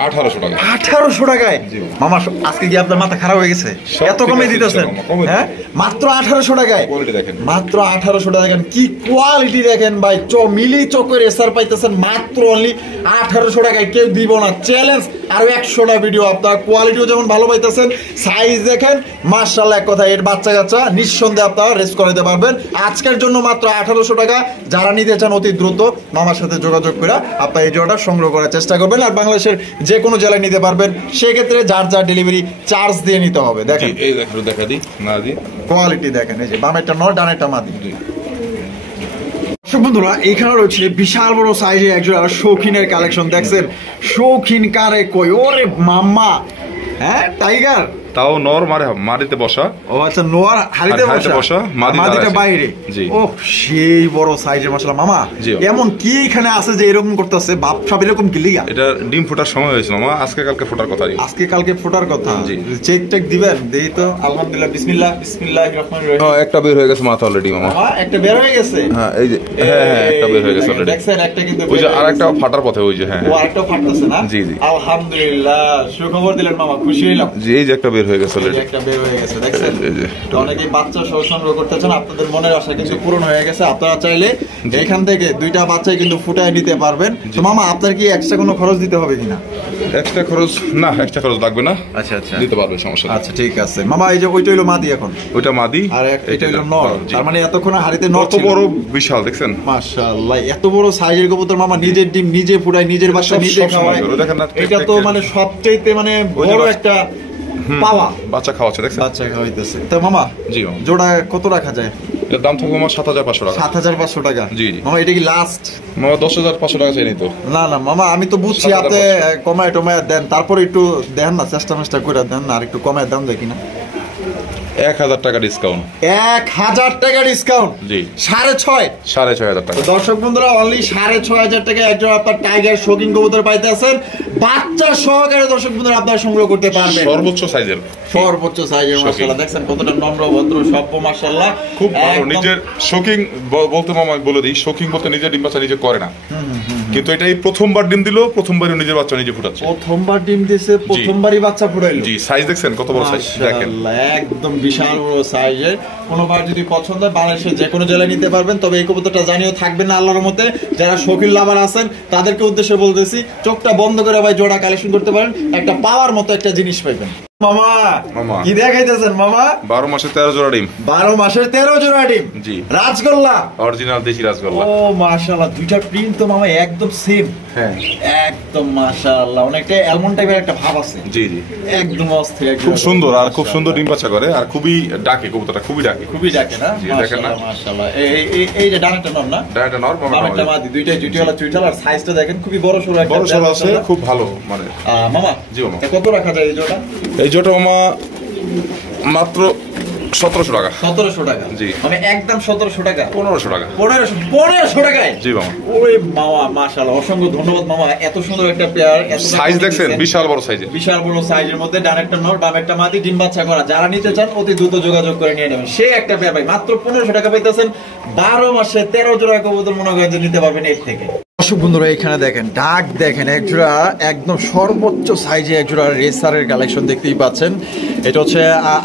1800 টাকা। 1800 টাকায়? মামা আজকে কি আপনার মাথা খারাপ হয়ে গেছে? এত কমে দিতেছেন? হ্যাঁ মাত্র 1800 টাকায়। কোয়ালিটি দেখেন, মাত্র 1800 টাকা দেখেন, কি কোয়ালিটি দেখেন ভাই। মিলি চক্কর এসার পাইতেছেন মাত্র অনলি 1800 টাকায়। কেউ দিব না, চ্যালেঞ্জ। আরো 100টা ভিডিও আপনার, কোয়ালিটিও যেমন ভালো পাইতেছেন, সাইজ দেখেন মাশাআল্লাহ। এক কথা এর বাচ্চা কাচ্চা নিঃসন্দেহে আপনারা রেস করাতে পারবেন। আজকের জন্য মাত্র 1800 টাকা। যারা নিতে চান অতি দ্রুত মামার সাথে যোগাযোগ করে আপনার এই জোড়াটা সংগ্রহ করার চেষ্টা করবেন। আর বাংলাদেশের যে কোনো জেলায় নিতে পারবেন, সেক্ষেত্রে যার যার ডেলিভারি চার্জ দিয়ে নিতে হবে। দেখেন এই দেখা দিই না দিই, কোয়ালিটি দেখেন, এই যে বামেরটা নর, ডানেরটা মাদি। বন্ধুরা এখানে রয়েছে বিশাল বড় সাইজের একজন শৌখিনের কালেকশন। দেখছেন শৌখিন কারে কই, ওরে মাম্মা, হ্যাঁ টাইগার, তাও নর মারিতে বসা। ও আচ্ছা নর হাড়িতে বসা, মাদিটা বাইরে। ও সেই বড় সাইজের মাশাআল্লাহ। মামা এমন কি এখানে আছে যে এরকম করতেছে? বাপ সব এরকম কি লিগা? এটা ডিম ফোটার সময় হয়েছে মামা, আজকে কালকে ফোটার কথা। আজকে কালকে ফোটার কথা। জি চেক টেক দিবেন? দেই তো। আলহামদুলিল্লাহ, বিসমিল্লাহ, বিসমিল্লাহির রহমানির রহিম। হ্যাঁ একটা বের হয়ে গেছে মাথা অলরেডি মামা। হ্যাঁ একটা বের হয়ে গেছে। হ্যাঁ এই যে হ্যাঁ একটা বের হয়ে গেছে অলরেডি। দেখছেন একটা কিন্তু ওই যে আরেকটা ফাটার পথে, ওই যে হ্যাঁ ও আরেকটা ফাটতেছে না? জি জি আলহামদুলিল্লাহ, সুখবর দিলেন মামা, খুশি হইলাম। জি এই যে একটা বের হয়ে গেছে অলরেডি, একটা বের হয়ে গেছে। দেখছেন অনেকেই বাচ্চা সহ সংগ্রহ করতে চান, আপনাদের মনের আশা কিন্তু পূরণ হয়ে গেছে। আপনারা চাইলে এখান থেকে দুইটা বাচ্চাই কিন্তু ফুটায় নিতে পারবেন। তো মামা আপনার কি এক্সট্রা কোনো খরচ দিতে হবে কিনা? এক্সট্রা খরচ না, এক্সট্রা খরচ লাগবে না। আচ্ছা আচ্ছা দিতে পারবে, সমস্যা নেই। আচ্ছা ঠিক আছে মামা। এই যে ওইটা হইলো মাদি, এখন ওইটা মাদি আর এটা হইলো নর। তার মানে এতক্ষণ হাড়িতে নর কত বড় বিশাল, দেখছেন মাশাআল্লাহ। এত বড় সাইজের কবুতর মামা নিজের ডিম নিজে ফুটায়, নিজের বাচ্চা নিজে খাওয়ায়। এটা তো মানে সবচেয়ে মানে বড় একটা পাওয়া। বাচ্চা খাওয়াচ্ছে, দেখছেন বাচ্চা খাওয়াইতেছে। তো মামা জি জোড়া কত রাখা যায়? এর দাম থাকবে মামা 7500 টাকা। 7500 টাকা? জি জি মামা এটা কি লাস্ট? মামা 10500 টাকা চাই তো। না না মামা আমি তো বুঝছি আপনি কমায় টমায় দেন, তারপর একটু দেন না, চেষ্টা করে দেন না, আর একটু কমায় দাম দেখি না। 1000 টাকা ডিসকাউন্ট। 1000 টাকা ডিসকাউন্ট? জি 6500 টাকা। দর্শক বন্ধুরা অনলি 6500 টাকা একজন আপনার টাইগার শৌখিন কবুতর পাইতে আছেন, বাচ্চা সহকারে। দর্শক বন্ধুরা আপনারা সংগ্রহ করতে পারবেন সর্বোচ্চ সাইজের মাশাআল্লাহ। দেখছেন কতটা নম্র ভদ্র সভ্য মাশাআল্লাহ, খুব ভালো। নিজের শৌখিন বলতে মামা বলে দিই, শৌখিন বলতে নিজের ডিম বাচ্চা নিজে করে না, কিন্তু এটাই প্রথমবার ডিম দিল, প্রথমবারই নিজের বাচ্চা নিজে ফুটাচ্ছে। প্রথমবার ডিম দিয়েছে, প্রথমবারই বাচ্চা ফুটাইলো। জি সাইজ দেখছেন কত বড় সাইজ, দেখেন একদম বিশাল বড় সাইজের। কোনোবার যদি পছন্দ হয় বাংলাদেশের যে কোনো জেলায় নিতে পারবেন। তবে এই কবুতরটা জানিও থাকবে না আল্লাহর মতে। যারা শৌখিন লাভার আছেন তাদেরকে উদ্দেশ্যে বলতেছি, চোখটা বন্ধ করে ভাই জোড়া কালেকশন করতে পারেন, একটা পাওয়ার মতো একটা জিনিস পাইবেন। মামা কি দেখাইতেছেন মামা? 12 মাসের 13 জোড়া ডিম। 12 মাসের 13 জোড়া ডিম। জি, রাজগোল্লা, অরিজিনাল দেশি রাজগোল্লা। ও মাশাআল্লাহ, দুইটা প্রিন্ট তো মামা একদম সেম। হ্যাঁ, একদম মাশাআল্লাহ, অনেকটা অ্যালমন্ড টাইপের একটা ভাব আছে। জি জি, একদম অস্থির, খুব সুন্দর আর খুব সুন্দর ডিম বাচ্চা করে আর খুবই ডাকে কবুতরটা, খুবই ডাকে। খুবই ডাকে না? জি, দেখেন না? মাশাআল্লাহ। এই যে ডানাটা নর না? ডানাটা নর, বামেরটা মাদি, দুইটাই জুটিওয়ালা চুইটাল। আর সাইজটা দেখেন খুবই বড় সরো একটা। বড় সরো আছে, খুব ভালো মানে। মামা জি মামা, কত রাখা যায় এই জোড়া? এই জোড়া মামা মাত্র 1700 টাকা। 1700 টাকা? জি। মানে একদম 1700 টাকা? 1500 টাকা। 1500 টাকায়? জি মামা। ওরে মামা মাশাআল্লাহ, অসংখ্য ধন্যবাদ মামা। এত সুন্দর একটা পেয়ার, এত সাইজ দেখছেন, বিশাল বড় সাইজের। বিশাল বড় সাইজের মধ্যে ডানেরটা নর, বামেরটা মাদি, ডিম বাচ্চা করা। যারা নিতে চান অতি দ্রুত যোগাযোগ করে নিয়ে নেবেন। সে একটা পেয়ার ভাই মাত্র 1500 টাকা পাইতেছেন। 12 মাসে 13 জোড়া কবুতর মনে করেন যে নিতে পারবেন এর থেকে। দর্শক বন্ধুরা এখানে দেখেন, ডাক দেখেন, একজোড়া একদম সর্বোচ্চ সাইজে একজোড়া রেসারের কালেকশন দেখতেই পাচ্ছেন। এটা হচ্ছে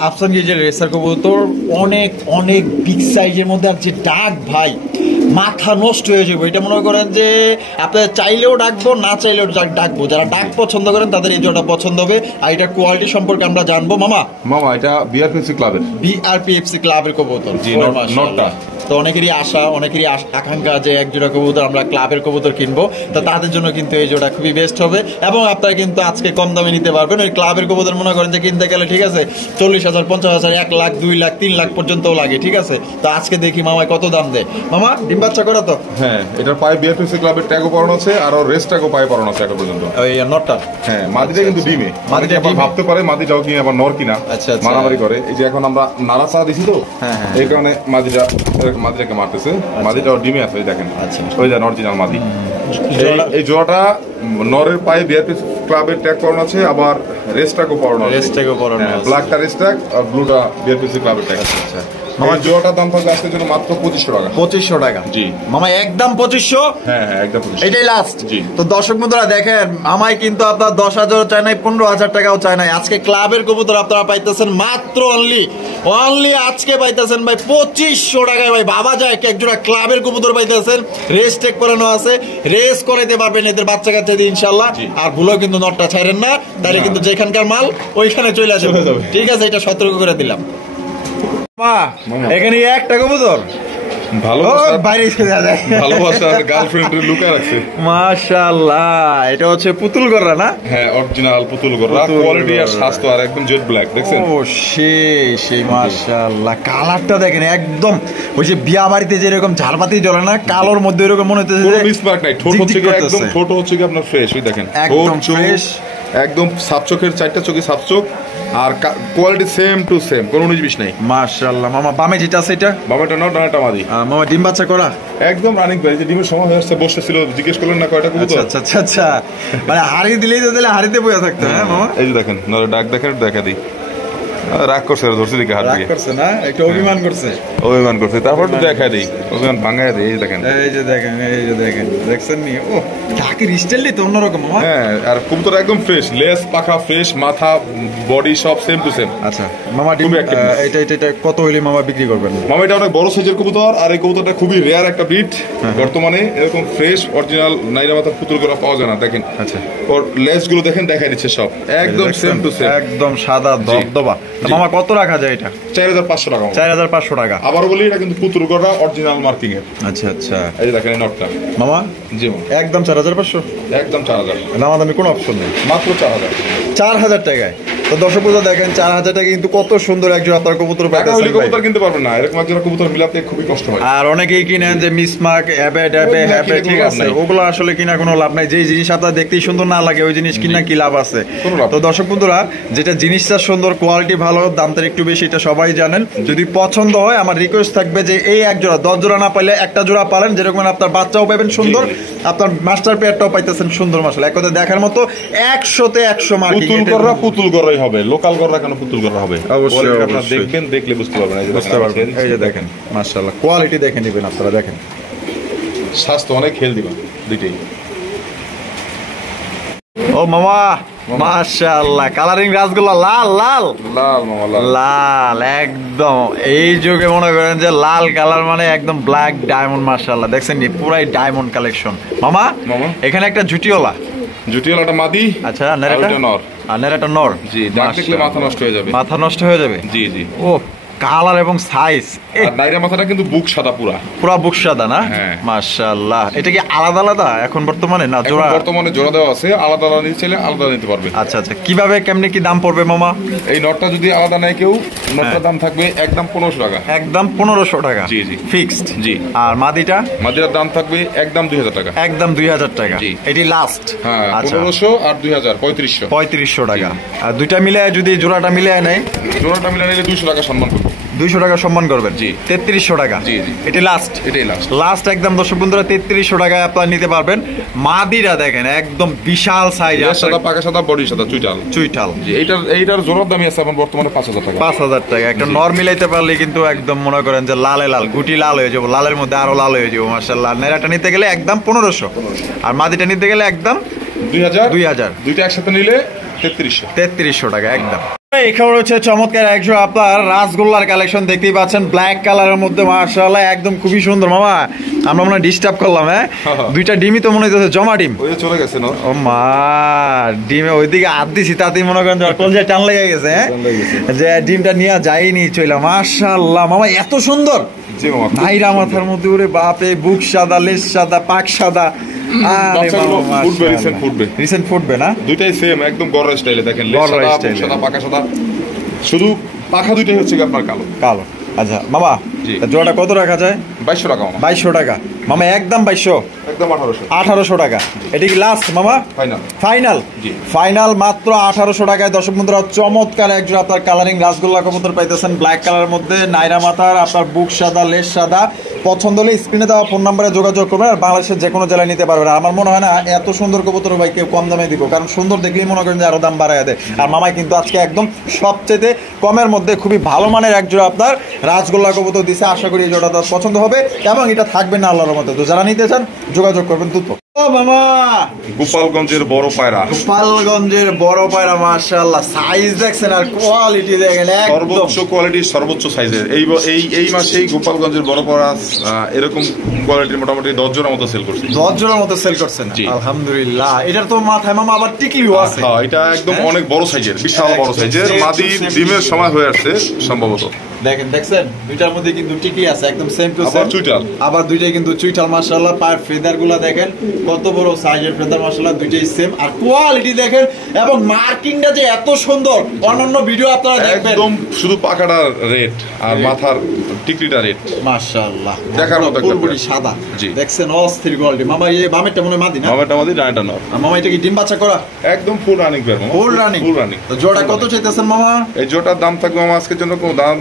আফসান গিজের রেসার কবুতর, অনেক অনেক বিগ সাইজের মধ্যে। আর যে ডাক ভাই, মাথা নষ্ট হয়ে যাবে। এটা মনে করেন যে আপনারা চাইলেও ডাকবো, না চাইলেও ডাকবো। যারা ডাক পছন্দ করেন তাদের এই জোড়াটা পছন্দ হবে। আর এটা কোয়ালিটি সম্পর্কে আমরা জানবো। মামা এটা বিআরপিএফসি ক্লাবের, বিআরপিএফসি ক্লাবের কবুতর। জি, নটটা। তো অনেকেরই আশা, অনেকেরই আকাঙ্ক্ষা যে এক জোড়া কবুতর আমরা ক্লাবের কবুতর কিনবো। তো তাদের জন্য কিন্তু এই জোড়া খুবই বেস্ট হবে। এবং আপনারা কিন্তু আজকে কম দামে নিতে পারবেন। ওই ক্লাবের কবুতর মনে করেন যে কিনতে গেলে ঠিক আছে 40,000, 50,000, 1 লাখ, 2 লাখ, 3 লাখ পর্যন্তও লাগে। ঠিক আছে, তো আজকে দেখি মামায় কত দাম দেয়। মামা ডিম বাচ্চা করা তো? হ্যাঁ, এটার পায়ে বিআরপিএফসি ক্লাবের ট্যাগও পরানো আছে, আর রেস ট্যাগও পায়ে পরানো আছে এখন পর্যন্ত। ওই নটটা? হ্যাঁ, মাদিটা কিন্তু ডিমে। মাদিটা আবার ভাবতে পারে মাদিটাও কিনা আবার নর কিনা, আচ্ছা আচ্ছা, মারামারি করে। এই যে এখন আমরা নাড়া চা দিছি তো, এই কারণে মাদিটাকে মারতেছে। মাদিটাও ডিমে আছে, এই দেখেন। আচ্ছা, ওই যে অরিজিনাল মাদি। এই জোড়াটা নরের পায়ে বিআরপিএফসি ক্লাবের ট্যাগ পরানো আছে, আবার রেস ট্যাগও পরানো আছে। রেস ট্যাগও পরানো আছে, ব্ল্যাকটা রেস ট্যাগ আর ব্লুটা বিআরপিএফসি ক্লাবের ট্যাগ। আচ্ছা, আমার জোড়াটার দাম থাকবে আজকের জন্য মাত্র 2500 টাকা। 2500 টাকা? জি মামা, একদম 2500? হ্যাঁ হ্যাঁ, একদম 2500, এটাই লাস্ট। জি। তো দর্শক বন্ধুরা দেখেন, আমায় কিন্তু আপনার 10,000 চাই নাই, 15,000 টাকাও চাই নাই। আজকে ক্লাবের কবুতর আপনারা পাইতেছেন মাত্র অনলি আজকে পাইতেছেন ভাই 2500 টাকায়। ভাই বাবা যায়, এক জোড়া ক্লাবের কবুতর পাইতেছেন, রেস টেক করানো আছে, রেস করাইতে পারবেন এদের বাচ্চা কাচ্চা দিয়ে ইনশাল্লাহ। আর ভুলেও কিন্তু নটটা ছাড়েন না, তাহলে কিন্তু যেখানকার মাল ওইখানে চলে যাবে। ঠিক আছে, এটা সতর্ক করে দিলাম। এখানে একটা কবুতর ভালোবাসার গার্লফ্রেন্ডের লুকা রাখছে। মাশাআল্লাহ, এটা হচ্ছে পুতুল গড়া না? হ্যাঁ, অরিজিনাল পুতুল গড়া, কোয়ালিটি আর স্বাস্থ্য আর একদম জেড ব্ল্যাক। দেখছেন? ও সেই মাশাআল্লাহ, কালারটা দেখেন একদম ওই যে বিয়া বাড়িতে যেরকম ঝালপাতি জ্বলে না, কালোর মধ্যে এরকম মনে হচ্ছে কোনো মিসমার্ক নাই। ঠোঁট হচ্ছে কি একদম, ঠোঁট হচ্ছে কি আপনার ফ্রেশ। ওই দেখেন, একদম ফ্রেশ, একদম সাপ চোখের, 4টা চোখে সাপ চোখ, আর কোয়ালিটি সেম টু সেম, কোনো 19-20 নাই। মাশাআল্লাহ। মামা বামে যেটা আছে এটা? বামেটা নট, ডানাটা মাদি। মামা ডিম বাচ্চা করা? একদম রানিং প্রাইস। ডিমের সময় হয়ে আসছে, বসেছিল, জিজ্ঞেস করলেন না কয়টা কবুতর? আচ্ছা আচ্ছা আচ্ছা, মানে হাড়ি দিলেই তো দিলে হাড়িতে বইয়া থাকতো। হ্যাঁ মামা, এই যে দেখেন, নরে ডাক দেখেন, দেখা দিই। রাগ করছে, ধরছে দিকে হাত দিয়ে, করছে না, একটু অভিমান করছে, অভিমান করছে। তারপর একটু দেখা দিই, অভিমান ভাঙায় দিই। এই যে দেখেন, এই যে দেখেন, দেখছেন নি? ও ডাকের স্টাইলই তো অন্যরকম মামা। হ্যাঁ, আর কবুতর একদম ফ্রেশ, লেস পাখা ফ্রেশ, মাথা বডি সব সেম টু সেম। আচ্ছা মামা, এটা কত হইলে মামা বিক্রি করবেন? মামা, এটা অনেক বড় সাইজের কবুতর, আর এই কবুতরটা খুবই রেয়ার একটা ব্রিড। বর্তমানে এরকম ফ্রেশ অরিজিনাল নাইরা মাথার পুতুল করা পাওয়া যায় না। দেখেন, আচ্ছা, ওর লেস গুলো দেখেন, দেখা দিচ্ছে সব একদম সেম টু সেম, একদম সাদা দবদবা। মামা কত রাখা যায় এটা? 4,500 টাকা। 4,500 টাকা। আবার বলি, এটা কিন্তু পুতুল করা অরিজিনাল মার্কিং এর। আচ্ছা আচ্ছা, এই যে দেখেন এই নটটা মামা। জি মামা, একদম 4,500? একদম 4,000। দামাদামি কোনো অপশন নেই, মাত্র 4,000। 4,000 টাকায়। তো দর্শক বন্ধু দেখেন, 4,000 টাকা কিন্তু কত সুন্দর একজন আপনার কবুতর পাইতেছেন। কবুতর কিনতে পারবেন না, এরকম একজন কবুতর মিলাতে খুবই কষ্ট হয়। আর অনেকেই কিনেন যে মিসমার্ক, হ্যাবে, ঠিক আছে, ওগুলো আসলে কিনা কোনো লাভ নাই। যে জিনিস আপনার দেখতেই সুন্দর না লাগে, ওই জিনিস কিনা কি লাভ আছে? তো দর্শক বন্ধুরা, যেটা জিনিসটা সুন্দর, কোয়ালিটি ভালো, দামটা একটু বেশি, এটা সবাই জানেন। যদি পছন্দ হয়, আমার রিকোয়েস্ট থাকবে যে এই এক জোড়া, 10 জোড়া না পাইলে একটা জোড়া পালেন, যেরকম আপনার বাচ্চাও পাবেন সুন্দর, আপনার মাস্টার পেয়ারটাও পাইতেছেন সুন্দর। মাশাআল্লাহ, এক কথা দেখার মতো 100-তে 100 মার্কিং। পুতুল গড়াই হবে, লোকাল গড়া কেন পুতুল গড়া হবে? অবশ্যই আপনারা দেখবেন, দেখলে বুঝতে পারবেন। বুঝতে পারবেন, এই যে দেখেন, মাশাআল্লাহ, কোয়ালিটি দেখে নেবেন আপনারা। দেখেন, স্বাস্থ্য অনেক হেলদি, দুইটাই। ও মামা, মাশাআল্লাহ, কালারিং রাসগোল্লা লাল লাল লাল মামা, লাল। লাল একদম। এই যুগে মনে করেন যে লাল কালার মানে একদম ব্ল্যাক ডায়মন্ড। মাশাআল্লাহ, দেখছেন নি পুরাই ডায়মন্ড কালেকশন। মামা মামা। এখানে একটা জুটিওলা। জুটিওয়ালাটা মাদি। আচ্ছা, আর নেড়াটা ওটা নর। আর নেড়াটা নর। জি, ডাক দেখলে মাথা নষ্ট হয়ে যাবে। মাথা নষ্ট হয়ে যাবে। জি জি। ও কালার এবং সাইজ, আর নাইরা মাথাটা কিন্তু বুক সাদা পুরা। পুরা বুক সাদা না? হ্যাঁ। মাশাআল্লাহ, এটা কি আলাদা আলাদা এখন বর্তমানে না এখন জোড়া? বর্তমানে জোড়া দেওয়া আছে, আলাদা আলাদা নিতে চাইলে আলাদা নিতে পারবে। আচ্ছা আচ্ছা, কিভাবে কেমনে কি দাম পড়বে মামা? এই নটটা যদি আলাদা নেয় কেউ, নটটার দাম থাকবে একদম 1500 টাকা। একদম 1500 টাকা। জি, জি। ফিক্সড। জি। আর মাদিটা? মাদিরার দাম থাকবে একদম 2000 টাকা। একদম 2000 টাকা। জি। এটি লাস্ট। হ্যাঁ, আচ্ছা, 1500 আর 2000, 3500। 3500 টাকা। আর দুইটা মিলে যদি জোড়াটা মিলে নেয়, জোড়াটা মিলে নিলে 200 টাকা সম্মান করবো। 200 টাকা সম্মান করবেন। জি। 3300 টাকা। জি, জি। এটি লাস্ট। এটাই লাস্ট। লাস্ট একদম দর্শক বন্ধুরা 3300 টাকায় আপনারা নিতে পারবেন। মাদিরা দেখেন একদম বিশাল সাইজ। সাদা পাকা সাদা, বডি সাদা, চুইটাল। চুইঠাল। জি, এইটার জোড়ার দামই আছে এখন বর্তমানে 5000 টাকা। 5000 টাকা। একটা নর মিলাইতে পারলে কিন্তু একদম মনে করেন যে লালে লাল, গুটি লাল হয়ে যাবো, লালের মধ্যে আরো লাল হয়ে যাবো। মাশাআল্লাহ, নেড়াটা নিতে গেলে একদম 1500, আর মাদিটা নিতে গেলে একদম 2000। দুইটা একসাথে নিলে 3300 টাকা একদম। এখানে রয়েছে চমৎকার একশো আপনার রাসগোল্লার কালেকশন দেখতেই পাচ্ছেন, ব্ল্যাক কালারের মধ্যে। মাশাআল্লাহ, একদম খুবই সুন্দর। মামা আমরা মনে ডিস্টার্ব করলাম? হ্যাঁ, দুইটা ডিমই তো মনে হচ্ছে জমা ডিম। ওই চলে গেছে না? ও মা, ডিমে ওইদিকে হাত দিছি তাতেই মনে করেন কলজায় টান লেগে গেছে। হ্যাঁ, যে ডিমটা নিয়ে যাইনি চইলা। মাশাআল্লাহ মামা, এত সুন্দর। জি মামা। নাইরা মাথার মধ্যে ওরে বাপে, বুক সাদা, লেজ সাদা, পাক সাদা। রিসেন্ট ফুটবে না? দুইটাই সেম, একদম গড়ের স্টাইলে। দেখেন, লেজ গড়ের সাদা, স্টাইলে। বুক সাদা, পাকা সাদা, শুধু পাখা দুইটাই হচ্ছে আপনার কালো। কালো। আচ্ছা মামা, জি। জোড়াটা কত রাখা যায়? 2200 টাকা মামা। 2200 টাকা মামা, একদম 2200। একদম 1800। 1800 টাকা। এটা কি লাস্ট মামা? ফাইনাল। ফাইনাল। জি। ফাইনাল মাত্র 1800 টাকায়। দর্শক বন্ধুরা, চমৎকার একজন আপনার কালারিং রাসগোল্লা কবুতর পাইতেছেন ব্ল্যাক কালারের মধ্যে, নাইরা মাথার, আপনার বুক সাদা, লেজ সাদা। পছন্দ হলে স্ক্রিনে দেওয়া ফোন নাম্বারে যোগাযোগ করবেন, আর বাংলাদেশের যে কোনো জেলায় নিতে পারবেন। আমার মনে হয় না এত সুন্দর কবুতর ভাই কেউ কম দামে দিব, কারণ সুন্দর দেখলেই মনে করেন যে আরো দাম বাড়ায় দেয়। আর মামাই কিন্তু আজকে একদম সবচেয়ে কমের মধ্যে খুবই ভালো মানের একজোড়া আপনার রাসগোল্লা কবুতর দিছে। আশা করি এই জোড়া তার পছন্দ হবে এবং এটা থাকবে না আল্লাহর মতো। তো যারা নিতে চান যোগাযোগ করবেন দ্রুত। ও মামা, গোপালগঞ্জের বড় পায়রা। গোপালগঞ্জের বড় পায়রা। মাশাআল্লাহ, সাইজ দেখছেন আর কোয়ালিটি দেখেন, সর্বোচ্চ কোয়ালিটির, সর্বোচ্চ সাইজের। এই মাসেই গোপালগঞ্জের বড় পায়রা এরকম কোয়ালিটির মোটামুটি 10 জোড়ার মতো সেল করছে। 10 জোড়ার মতো সেল করছেন? জি। আলহামদুলিল্লাহ। এটার তো মাথায় মামা আবার টিকলিও আছে। হ্যাঁ, এটা একদম অনেক বড় সাইজের, বিশাল বড় সাইজের। মাদি ডিমের সময় হয়ে আসছে সম্ভবত। দেখেন, দেখছেন দুইটার মধ্যে কিন্তু টিকি আছে, একদম সেম টু সেম। আবার চুইটাল। আবার দুইটাই কিন্তু চুইটাল। মাশাআল্লাহ, পায়ের ফেদার গুলা দেখেন কত বড় সাইজের ফেদার। মাশাআল্লাহ, দুইটাই সেম। আর কোয়ালিটি দেখেন এবং মার্কিংটা যে এত সুন্দর। অন্যান্য ভিডিও আপনারা দেখবেন একদম শুধু পাকাটার রেড আর মাথার টিকলিটা রেড। মাশাআল্লাহ, দেখার মতো একটা পুরোপুরি সাদা। জি। দেখছেন অস্থির কোয়ালিটি। মামা এই বামেরটা মনে হয় মাদি না? মামাটা মাদি, ডানাটা নর। আর মামা এটা কি ডিম বাচ্চা করা? একদম ফুল রানিং বের মামা। Full running. Full running. তো জোড়া কত চাইতেছেন মামা? এই জোটার দাম থাকবে মামা আজকের জন্য কোনো দাম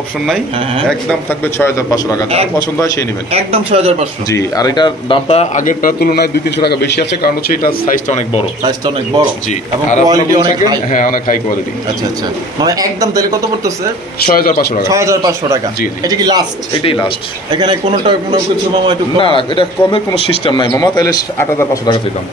অপশন নাই। হ্যাঁ। একদম থাকবে 6500 টাকা। যার পছন্দ হয় সেই নেবেন। একদম 6500। জি। আর এটার দামটা আগেরটার তুলনায় 200-300 টাকা বেশি আছে, কারণ হচ্ছে এটা সাইজটা অনেক বড়। সাইজটা অনেক বড়। জি। এবং আর কোয়ালিটি অনেক হাই। হ্যাঁ, অনেক হাই কোয়ালিটি। আচ্ছা আচ্ছা, মানে একদম তাহলে কত পড়তেছে? 6500 টাকা। 6500 টাকা। জি, জি। এটা কি লাস্ট? এটাই লাস্ট। এখানে কোনোটা কোনো কিছু মামা একটু না, এটা কমের কোনো সিস্টেম নাই মামা। তাহলে 8500 টাকা চাইতাম।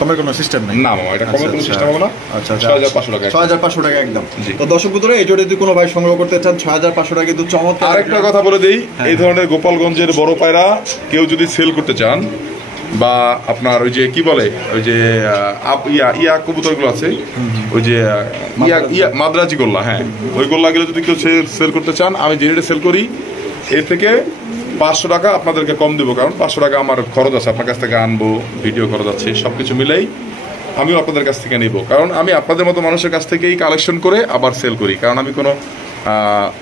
কমের কোনো সিস্টেম নেই? না মামা, এটা কমের কোনো সিস্টেম হবে না। আচ্ছা আচ্ছা, 6500 টাকা। 6500 টাকা একদম। জি। তো দর্শক বন্ধুরা, এই জোড়া যদি কোনো ভাই সংগ্রহ করতে চান 6500 টাকা কিন্তু চমৎকার। আরেকটা কথা বলে দেই, এই ধরনের গোপালগঞ্জের বড় পায়রা কেউ যদি সেল করতে চান, বা আপনার ওই যে কি বলে, ওই যে ইয়া কবুতরগুলো আছে, ওই যে মাদ্রাজি গোল্লা, হ্যাঁ, ওই গোল্লাগুলো যদি কেউ সেল করতে চান, আমি যে রেটে সেল করি এর থেকে 500 টাকা আপনাদেরকে কম দেবো। কারণ 500 টাকা আমার খরচ আছে, আপনার কাছ থেকে আনবো, ভিডিও খরচ আছে, সবকিছু মিলেই আমিও আপনাদের কাছ থেকে নিব। কারণ আমি আপনাদের মতো মানুষের কাছ থেকেই কালেকশন করে আবার সেল করি। কারণ আমি কোনো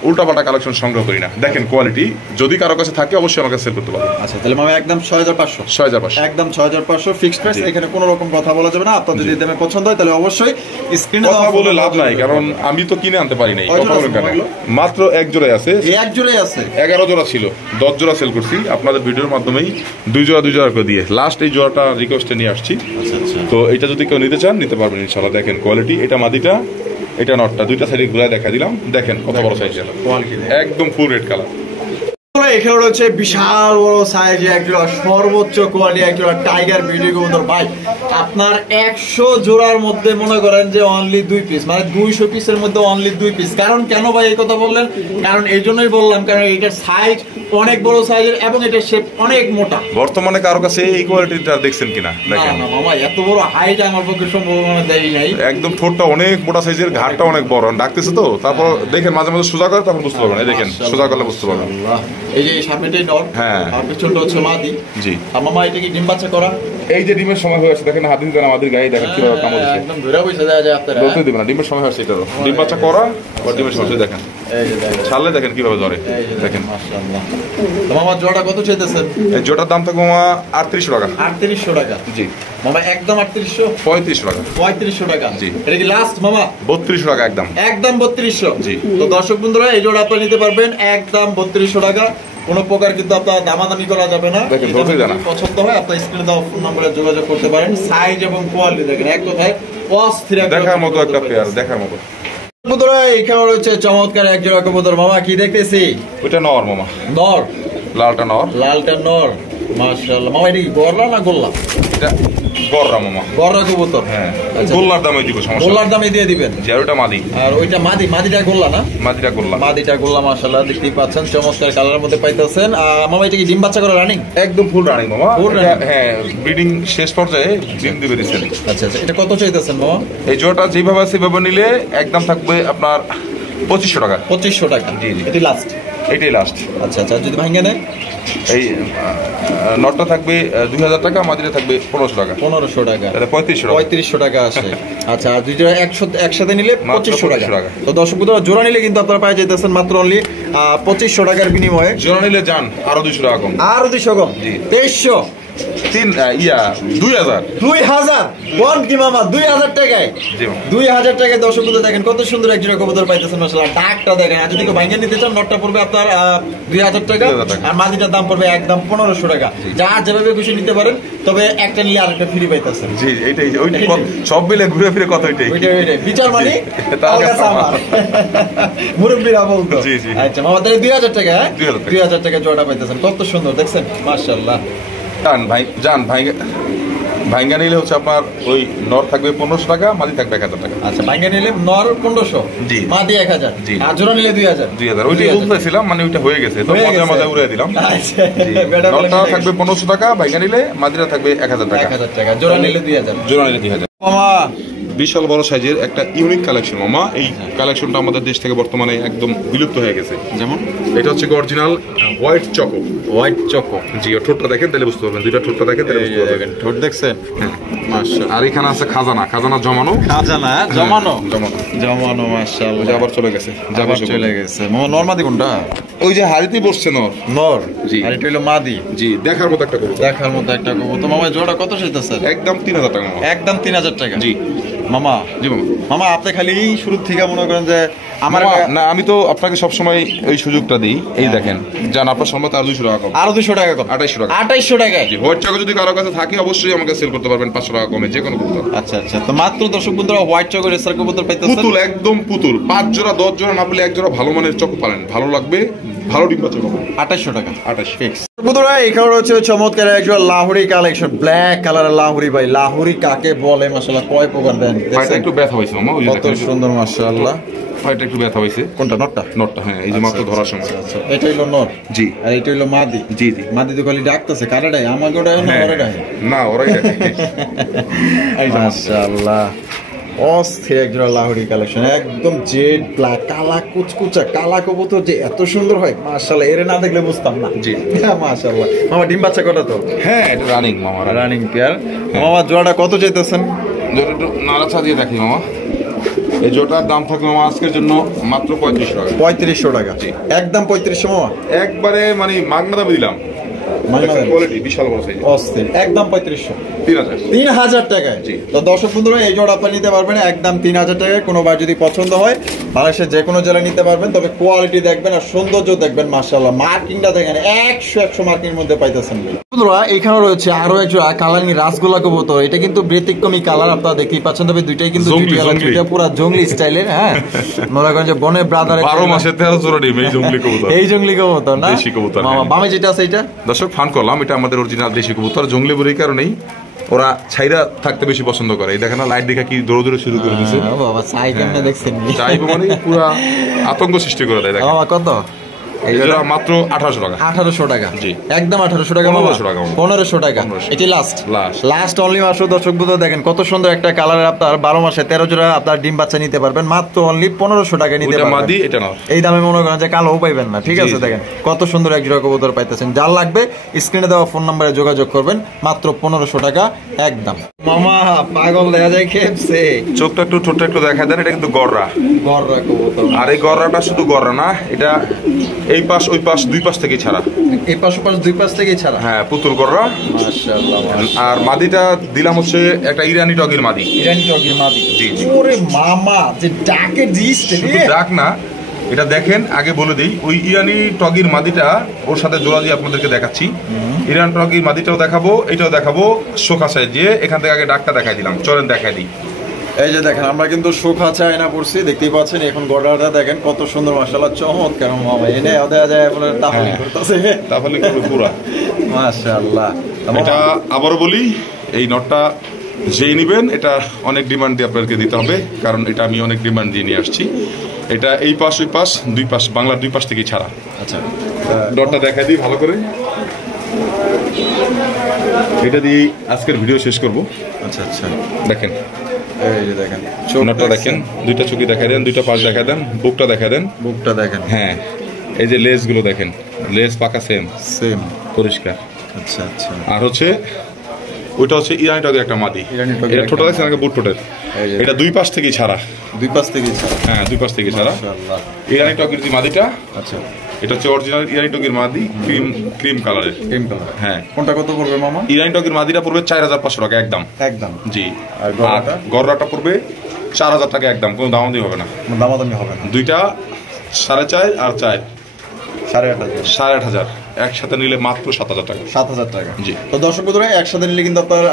উল্টাপাল্টা কালেকশন সংগ্রহ করি না। দেখেন কোয়ালিটি, যদি কারো কাছে থাকে অবশ্যই আমাকে সেল করতে পারবেন। আচ্ছা, তাহলে মামা একদম 6500। 6500 একদম 6500 ফিক্সড প্রাইস। এখানে কোনো রকম কথা বলা যাবে না। আপনার যদি দামে পছন্দ হয় তাহলে অবশ্যই স্ক্রিনে কথা বলে লাভ নাই, কারণ আমি তো কিনে আনতে পারি নাই। কথা বলেন কেন? মাত্র এক জোড়াই আছে। এই এক জোড়াই আছে। 11 জোড়া ছিল, 10 জোড়া সেল করছি আপনাদের ভিডিওর মাধ্যমেই। 2 জোড়া করে দিয়ে লাস্ট এই জোড়াটা রিকোয়েস্টে নিয়ে আসছি। আচ্ছা আচ্ছা, তো এটা যদি কেউ নিতে চান নিতে পারবেন ইনশাআল্লাহ। দেখেন কোয়ালিটি, এটা মাদিটা, এটা নটটা, দুইটা সাইডে ঘুরে দেখা দিলাম। দেখেন কত বড় সাইজ, একদম ফুল রেড কালার। এখানে রয়েছে বিশাল বড় সাইজে একটা সর্বোচ্চ কোয়ালিটি একটা টাইগার বিউটি কবুতর ভাই। আপনার 100 জোড়ার মধ্যে মনে করেন যে অনলি 2 পিস, মানে 200 পিসের মধ্যে অনলি 2 পিস। কারণ কেন ভাই এই কথা বললেন? কারণ এই জন্যই বললাম, কারণ এটার সাইজ অনেক বড় সাইজের এবং এটার শেপ অনেক মোটা। বর্তমানে কারো কাছে এই কোয়ালিটিটা দেখছেন কিনা? দেখেন না মামা, এত বড় হাইট আমার পক্ষে সম্ভাবনা দেয় নাই। একদম ঠোঁটটা অনেক মোটা সাইজের, ঘাড়টা অনেক বড়, ডাকতেছে তো। তারপর দেখেন মাঝে মাঝে সোজা করে, তখন বুঝতে পারবেন। এই দেখেন সোজা করলে বুঝতে পারবেন। এই যে সামনেটাই নর, হ্যাঁ, আর পেছনটা হচ্ছে মাদি। জি। আর মামা এটা কি ডিম বাচ্চা করা? এই যে ডিমের সময় হয়ে আসছে, দেখেন হাত দিন আমাদের গায়ে, দেখেন কিভাবে কামড় দিচ্ছে। একদম ধরে বসে দেওয়া যায় আপনারা, বলতে দিবেন না, ডিমের সময় হচ্ছে। এটা ডিম বাচ্চা করা বা ডিমের সময় দেখেন, এই যে দেখেন ছাড়লে দেখেন কিভাবে ধরে। দেখেন মাশাআল্লাহ। তো মামা জোড়া কত চাইতেছেন? এই জোটার দাম থাকবে মামা 3800 টাকা। 3800 টাকা? জি মামা একদম 3800? 3500 টাকা। 3500 টাকা? জি। এটা কি লাস্ট মামা? 3200 টাকা একদম। একদম 3200? জি। তো দর্শক বন্ধুরা এই জোড়া আপনারা নিতে পারবেন একদম 3200 টাকা। কোনো প্রকার কিন্তু আপনার দামাদামি করা যাবে না। দেখেন এটা যদি পছন্দ হয় আপনার স্ক্রিনে দেওয়া ফোন নম্বরে যোগাযোগ করতে পারেন। সাইজ এবং কোয়ালিটি দেখেন এক কথায় অস্থির, দেখার মতো একটা পেয়ার, দেখার মতো। বন্ধুরা এখানে রয়েছে চমৎকার এক জোড়া কবুতর। মামা কি দেখতেছি? ওইটা নর মামা, নর। লালটা নর। লালটা নর, মাশাআল্লাহ। মামা এটা কি গরলা না গোল্লা? এটা গররা মামা, গররা কবুতর। হ্যাঁ, আচ্ছা। গোল্লার দামে দিব, সমস্যা গোল্লার দামে দিয়ে দিবেন। যে ওটা মাদি, আর ওইটা মাদি। মাদিটা গোল্লা না? মাদিটা গোল্লা। মাদিটা গোল্লা, মাশাআল্লাহ দেখতেই পাচ্ছেন চমৎকার কালারের মধ্যে পাইতেছেন। মামা এটা কি ডিম বাচ্চা করে রানিং? একদম ফুল রানিং মামা। Full এটা, running? হ্যাঁ, ব্রিডিং শেষ পর্যায়ে ডিম দিবে দিচ্ছেন। আচ্ছা আচ্ছা, এটা কত চাইতেছেন মামা? এই জোড়াটা যেভাবে আছে সেভাবে নিলে একদম থাকবে আপনার 2500 টাকা। 2500 টাকা? জি, জি। এটি লাস্ট? এটাই লাস্ট। আচ্ছা আচ্ছা, যদি ভাঙে নেয়? এই নটটা থাকবে 2000 টাকা, মাদিটা থাকবে 1500 টাকা। 1500 টাকা? এটা 3500 টাকা। 3500 টাকা আসে। আচ্ছা, আর দুইটা একসাথে নিলে মাত্র 2500 টাকা। 2500 টাকা। তো দর্শক বন্ধুরা জোড়া নিলে কিন্তু আপনারা পাই যেতেছেন মাত্র অনলি 2500 টাকার বিনিময়ে। জোড়া নিলে যান আরো 200 টাকা কম। আর 200 কম? জি। 2300? 2000। 2000? কোন কি মামা 2000 টাকায়? জি মামা। 2000 টাকায় দর্শক বন্ধু দেখেন কত সুন্দর এক জোড়া কবুতর পাইতেছেন মাশাআল্লাহ। ডাকটা দেখেন, আর যদি কেউ ভাঙিয়ে নিতে চান নটটা পড়বে আপনার 2000 টাকা, 2000 টাকা। আর মাদিটার দাম পড়বে একদম 1500 টাকা। যা যেভাবে খুশি নিতে পারেন, তবে একটা নিলে আরেকটা ফ্রি পাইতেছেন। জি, এইটাই ওইটাই সব মিলে ঘুরে ফিরে কত এটাই। ওইটাই বিচার মানে তার কাছে আমার। মুরব্বীরা বলতো। জি, জি। আচ্ছা মামা তাহলে 2000 টাকা? 2000 টাকা। 2000 টাকা জোড়া পাইতেছেন, কত সুন্দর দেখছেন মাশাআল্লাহ। যান ভাইঙ্গা নিলে হচ্ছে আপনার ওই নর থাকবে 1500 টাকা, মাদি থাকবে 1000 টাকা। আচ্ছা, ভাঙা নিলে নর 1500, জি। মাদি 1000, জি। আর জোড়া নিলে 2000। 2000 ওইটাই বলতেছিলাম, মানে ওইটা হয়ে গেছে তো, হয়ে মজা গেছে। মজা উড়িয়ে দিলাম। আচ্ছা, জি। বেটা বলে নরটা মিলে থাকবে 1500 টাকা, ভাইঙ্গা নিলে মাদিটা থাকবে 1000 টাকা। 1000 টাকা, জোড়া নিলে 2000। জোড়া নিলে 2000। মামা বিশাল বড় সাইজের একটা ইউনিক কালেকশন মামা। এই কালেকশনটা আমাদের দেশ থেকে বর্তমানে একদম বিলুপ্ত হয়ে গেছে। যেমন এটা হচ্ছে original white choco. White choco? জি, ওর ঠোঁটটা দেখেন তাহলে বুঝতে পারবেন, দুইটা ঠোঁটটা দেখেন তাহলে বুঝতে পারবেন। ঠোঁট দেখছেন? মাশাআল্লাহ। আর এখানে আছে খাজানা জমানো। খাজানা জমানো? জমানো মাশাআল্লাহ। ওই যে আবার চলে গেছে, আবার চলে গেছে। মামা নর মাদি কোনটা? ওই যে হাড়িতে বসছে নর। নর? জি। আর এটা হলো মাদি? জি, দেখার মতো একটা কবুতর। দেখার মতো একটা কবুতর। মামা জোড়া কত চাইতেছেন? একদম 3000 টাকা মামা। একদম 3000 টাকা? জি। মামা জি মামা। মামা আপনি খালি শুরু থেকে মনে করেন যে আমার না, আমি তো আপনাকে সবসময় ওই সুযোগটা দিই। এই দেখেন, যান আপনার সম্মত আর 200 টাকা কম। আরো 200 টাকা কম? 2800 টাকা। 2800 টাকায়? জি, হোয়াইট চকো যদি কারো কাছে থাকে অবশ্যই আমাকে সেল করতে পারবেন 500 টাকা কমে, যে কোনো কবুতর। আচ্ছা আচ্ছা, তো মাত্র দর্শক বন্ধুরা হোয়াইট চকো রেসার কবুতর পাইতেছেন পুতুল, একদম পুতুল। 5 জোড়া 10 জোড়া না পেলে 1 জোড়া ভালো মানের চকো পালেন, ভালো লাগবে, ভালো ডিম বাচ্চা পাবেন। 2800 টাকা 28 ফিক্স। বন্ধুরা এখানে রয়েছে চমৎকার একজন লাহুরি কালেকশন, ব্ল্যাক কালারের লাহুরি। ভাই লাহুরি কাকে বলে মাশাআল্লাহ, কয় প্রকার দেন? পায়টা একটু ব্যথা হইছে মামা, ওই যে কত সুন্দর মাশাআল্লাহ। পায়টা একটু ব্যথা হইছে। কোনটা নটটা? নটটা, হ্যাঁ, এই যে মাত্র ধরার সময়। আচ্ছা, এটা হলো নট? জি। আর এটা হলো মাদি? জি জি। মাদি তো খালি ডাকতেছে, কারেডাই আমাকে ওটা না হ্যাঁ। ওরেডাই? না, ওরাই দেখে। মাশাআল্লাহ, অস্থির একজোড়া লাহুরি কালেকশন, একদম জেড ব্ল্যাক, কালা কুচকুচা কালা কবুতর যে এত সুন্দর হয় মাশাআল্লাহ, এর না দেখলে বুঝতাম না। জি। মাশাআল্লাহ। মামা ডিম বাচ্চা কটা তো? হ্যাঁ, এটা রানিং মামা, রানিং পেয়ার। মামা জোড়াটা কত চাইতেছেন? জোড়া একটু নাড়াচা দিয়ে দেখি মামা। এই জোড়াটার দাম থাকবে মামা আজকের জন্য মাত্র 3500 টাকা। 3500 টাকা? জি। একদম 3500 মামা? একবারে মানে মাগনা দামে দিলাম। কোয়ালিটি বিশাল বড় সাইজ, অস্থির। একদম 3500, 3000 টাকায়। জি। তো দর্শক বন্ধুরা এই জোড়া আপনি নিতে পারবেন একদম 3000 টাকায়। কোনো বার যদি পছন্দ হয় বাংলাদেশের যে কোনো জেলায় নিতে পারবেন, তবে কোয়ালিটি দেখবেন আর সৌন্দর্য দেখবেন। মাশাআল্লাহ, মার্কিংটা দেখেন 100 মার্কিং মধ্যে পাইতেছেন বন্ধুরা। এখানে রয়েছে আরো এক জোড়া কালারিং রাসগোল্লা কবুতর। এটা কিন্তু ব্যতিক্রমী কালার, আপনারা দেখতেই পাচ্ছেন। তবে দুইটাই কিন্তু পুরো জঙ্গলি স্টাইলের। হ্যাঁ, মনে করেন যে বনের ব্রাদার 12 মাসে 13 জোড়া ডিম এই জঙ্গলি কবুতর। এই জঙ্গলি কবুতর না, দেশি কবুতর। মামা বামে যেটা আছে এটা দর্শক ফান করলাম, এটা আমাদের অরিজিনাল দেশি কবুতর। জঙ্গলি বলে কারণেই ওরা ছাইরা থাকতে বেশি পছন্দ করে। এই দেখেন না, লাইট দেখা কি দৌড় দৌড়ে শুরু করে দিছে। বাবা চাই কেমনে দেখছেন, চাইবো মানে পুরো আতঙ্ক সৃষ্টি করে দেয়। দেখেন কত এটা মাত্র 1800 টাকা। 1800 টাকা, জি একদম 1800 টাকা। 1500 টাকা, 1500 টাকা। এটি লাস্ট অনলি মাত্র। দর্শক বন্ধু দেখেন কত সুন্দর একটা কালার। আপনার 12 মাসে 13 জোড়া আপনার ডিম বাচ্চা নিতে পারবেন মাত্র অনলি 1500 টাকা নিতে পারবেন। এটা না, এই দামে মনে করেন যে কালোও পাইবেন না। ঠিক আছে, দেখেন কত সুন্দর এক জোড়া কবুতর পাইতেছেন। যার লাগবে স্ক্রিনে দেওয়া ফোন নম্বরে যোগাযোগ করবেন, মাত্র 1500 টাকা একদম। মামা পাগল দেখা যায় খেপছে। চোখটা একটু ছোটটা একটু দেখা দেন। এটা কিন্তু গররা কবুতর। আর এই গররাটা শুধু গররা না, এটা এই পাশ ওই পাশ দুই পাশ থেকে ছাড়া। এই পাশ ওপাশ দুই পাশ থেকেই ছাড়া। হ্যাঁ, পুতুল গররা। মাশাআল্লাহ। আর মাদিটা দিলাম হচ্ছে একটা ইরানি টগির মাদি। ইরানি টগির মাদি। জি। ওরে মামা যে ডাকে দিস শুধু ডাক না, এটা দেখেন আগে বলে দিই, ওই ইরানি টগির মাদিটা ওর সাথে জোড়া দিয়ে আপনাদেরকে দেখাচ্ছি। ইরান টগির মাদিটাও দেখাবো, এটাও দেখাবো। শোকা সাইজ যে এখান থেকে আগে ডাকটা দেখাই দিলাম, চলেন দেখাই দিই। এই যে দেখেন আমরা কিন্তু শোকা চাই না পড়ছি, দেখতেই পাচ্ছেন। এখন গড়াটা দেখেন কত সুন্দর, মাশাআল্লাহ চমৎকার। মামা এনে দেয়া যায় বলে তাহলে করতেছে, তাহলে কিন্তু পুরা মাশাআল্লাহ। এটা আবারও বলি, এই নটটা যেই নিবেন এটা অনেক ডিমান্ড দিয়ে আপনাদেরকে দিতে হবে, কারণ এটা আমি অনেক ডিমান্ড দিয়ে নিয়ে আসছি। এটা এই পাশ ওই পাশ দুই পাশ, বাংলার দুই পাশ থেকেই ছাড়া। আচ্ছা, নটটা দেখাই দিই ভালো করে। এটা দিয়ে আজকের ভিডিও শেষ করব। আচ্ছা আচ্ছা, দেখেন এই যে দেখেন নটটা দেখেন, দুইটা চোখই দেখাই দেন, দুইটা পাশ দেখাই দেন, বুকটা দেখাই দেন। বুকটা দেখেন। হ্যাঁ, এই যে লেজ গুলো দেখেন, লেজ পাকা সেম পরিষ্কার। আচ্ছা আচ্ছা। আর হচ্ছে ওইটা হচ্ছে ইরানি টগের একটা মাদি। এটা ছোট দেখছেন আগে, বুট টোটের। এটা দুই পাশ থেকেই ছাড়া। দুই পাশ থেকেই ছাড়া? হ্যাঁ, দুই পাশ থেকে ছাড়া। ইরানি টগের যে মাদিটা, আচ্ছা, এটা হচ্ছে অরিজিনাল ইরানি টগের মাদি, ক্রিম কালারের। Cream colour. হ্যাঁ। কোনটা কত পড়বে মামা? ইরানি টগের মাদিটা পড়বে 4500 টাকা একদম। একদম, জি। আর গররাটা পড়বে 4000 টাকা একদম, কোনো দামাদামি হবে না। দামাদামি হবে না। দুইটা 4.5 আর 4 8,500। 8,500 একসাথে নিলে মাত্র 7000 টাকা। 7000 টাকা। জি। তো দর্শক বন্ধুরা একসাথে নিলে কিন্তু আপনার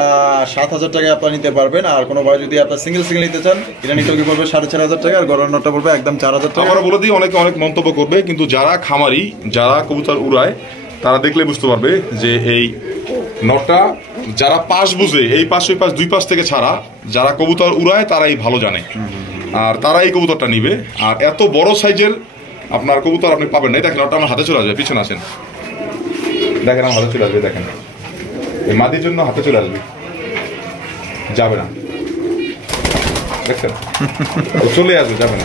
7000 টাকায় আপনারা নিতে পারবেন। আর কোনো ভাই যদি আপনার সিঙ্গেল নিতে চান, ইরানি টগি পড়বে 4500 টাকা, আর গড়ার নটটা পড়বে একদম 4000 টাকা। আমরা বলে দিই, অনেকে অনেক মন্তব্য করবে, কিন্তু যারা খামারি, যারা কবুতর উড়ায়, তারা দেখলে বুঝতে পারবে যে এই নটটা যারা পাশ বুঝে, এই পাশ ওই পাশ দুই পাশ থেকে ছাড়া, যারা কবুতর উড়ায় তারাই ভালো জানে, আর তারা এই কবুতরটা নিবে। আর এত বড় সাইজের আপনার কবুতর আপনি পাবেন না। দেখেন নটটা আমার হাতে চলে আসবে, পিছনে আসেন, দেখেন আমার হাতে চলে আসবে। দেখেন এই মাদির জন্য হাতে চলে আসবে, যাবে না, দেখছেন চলে আসবে, যাবে না।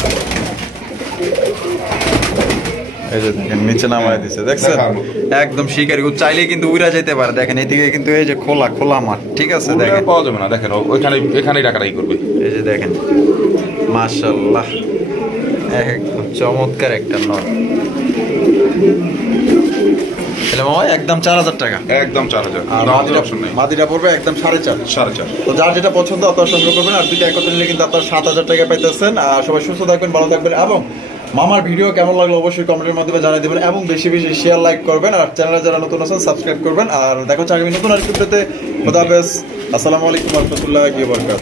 এই যে দেখেন নিচে নামায় দিছে, দেখছেন একদম শিকারি চাইলে কিন্তু উড়া যেতে পারে। দেখেন এইদিকে কিন্তু এই যে খোলা মাঠ, ঠিক আছে, দেখেন পাওয়া যাবে না। দেখেন ওইখানেই টাকাটাই করবে। এই যে দেখেন মাশাআল্লাহ, একদম চমৎকার একটা নট। তাহলে মামা একদম 4000 টাকা। একদম 4000। আর মাদিটা পড়বে একদম 4.5। তো যার যেটা পছন্দ আপনার সংগ্রহ করবেন। আর দুইটা একত্রে নিলে কিন্তু আপনার 7000 টাকা পাইতেছেন। আর সবাই সুস্থ থাকবেন, ভালো থাকবেন, এবং মামার ভিডিও কেমন লাগলো অবশ্যই কমেন্টের মাধ্যমে জানিয়ে দেবেন, এবং বেশি বেশি শেয়ার লাইক করবেন। আর চ্যানেলে যারা নতুন আছেন সাবস্ক্রাইব করবেন। আর দেখো আগামী নতুন আরেকটি ভিডিওতে। খোদা হাফেজ, আসসালামু আলাইকুম ওয়া রাহমাতুল্লাহি ওয়া বারাকাতুহু।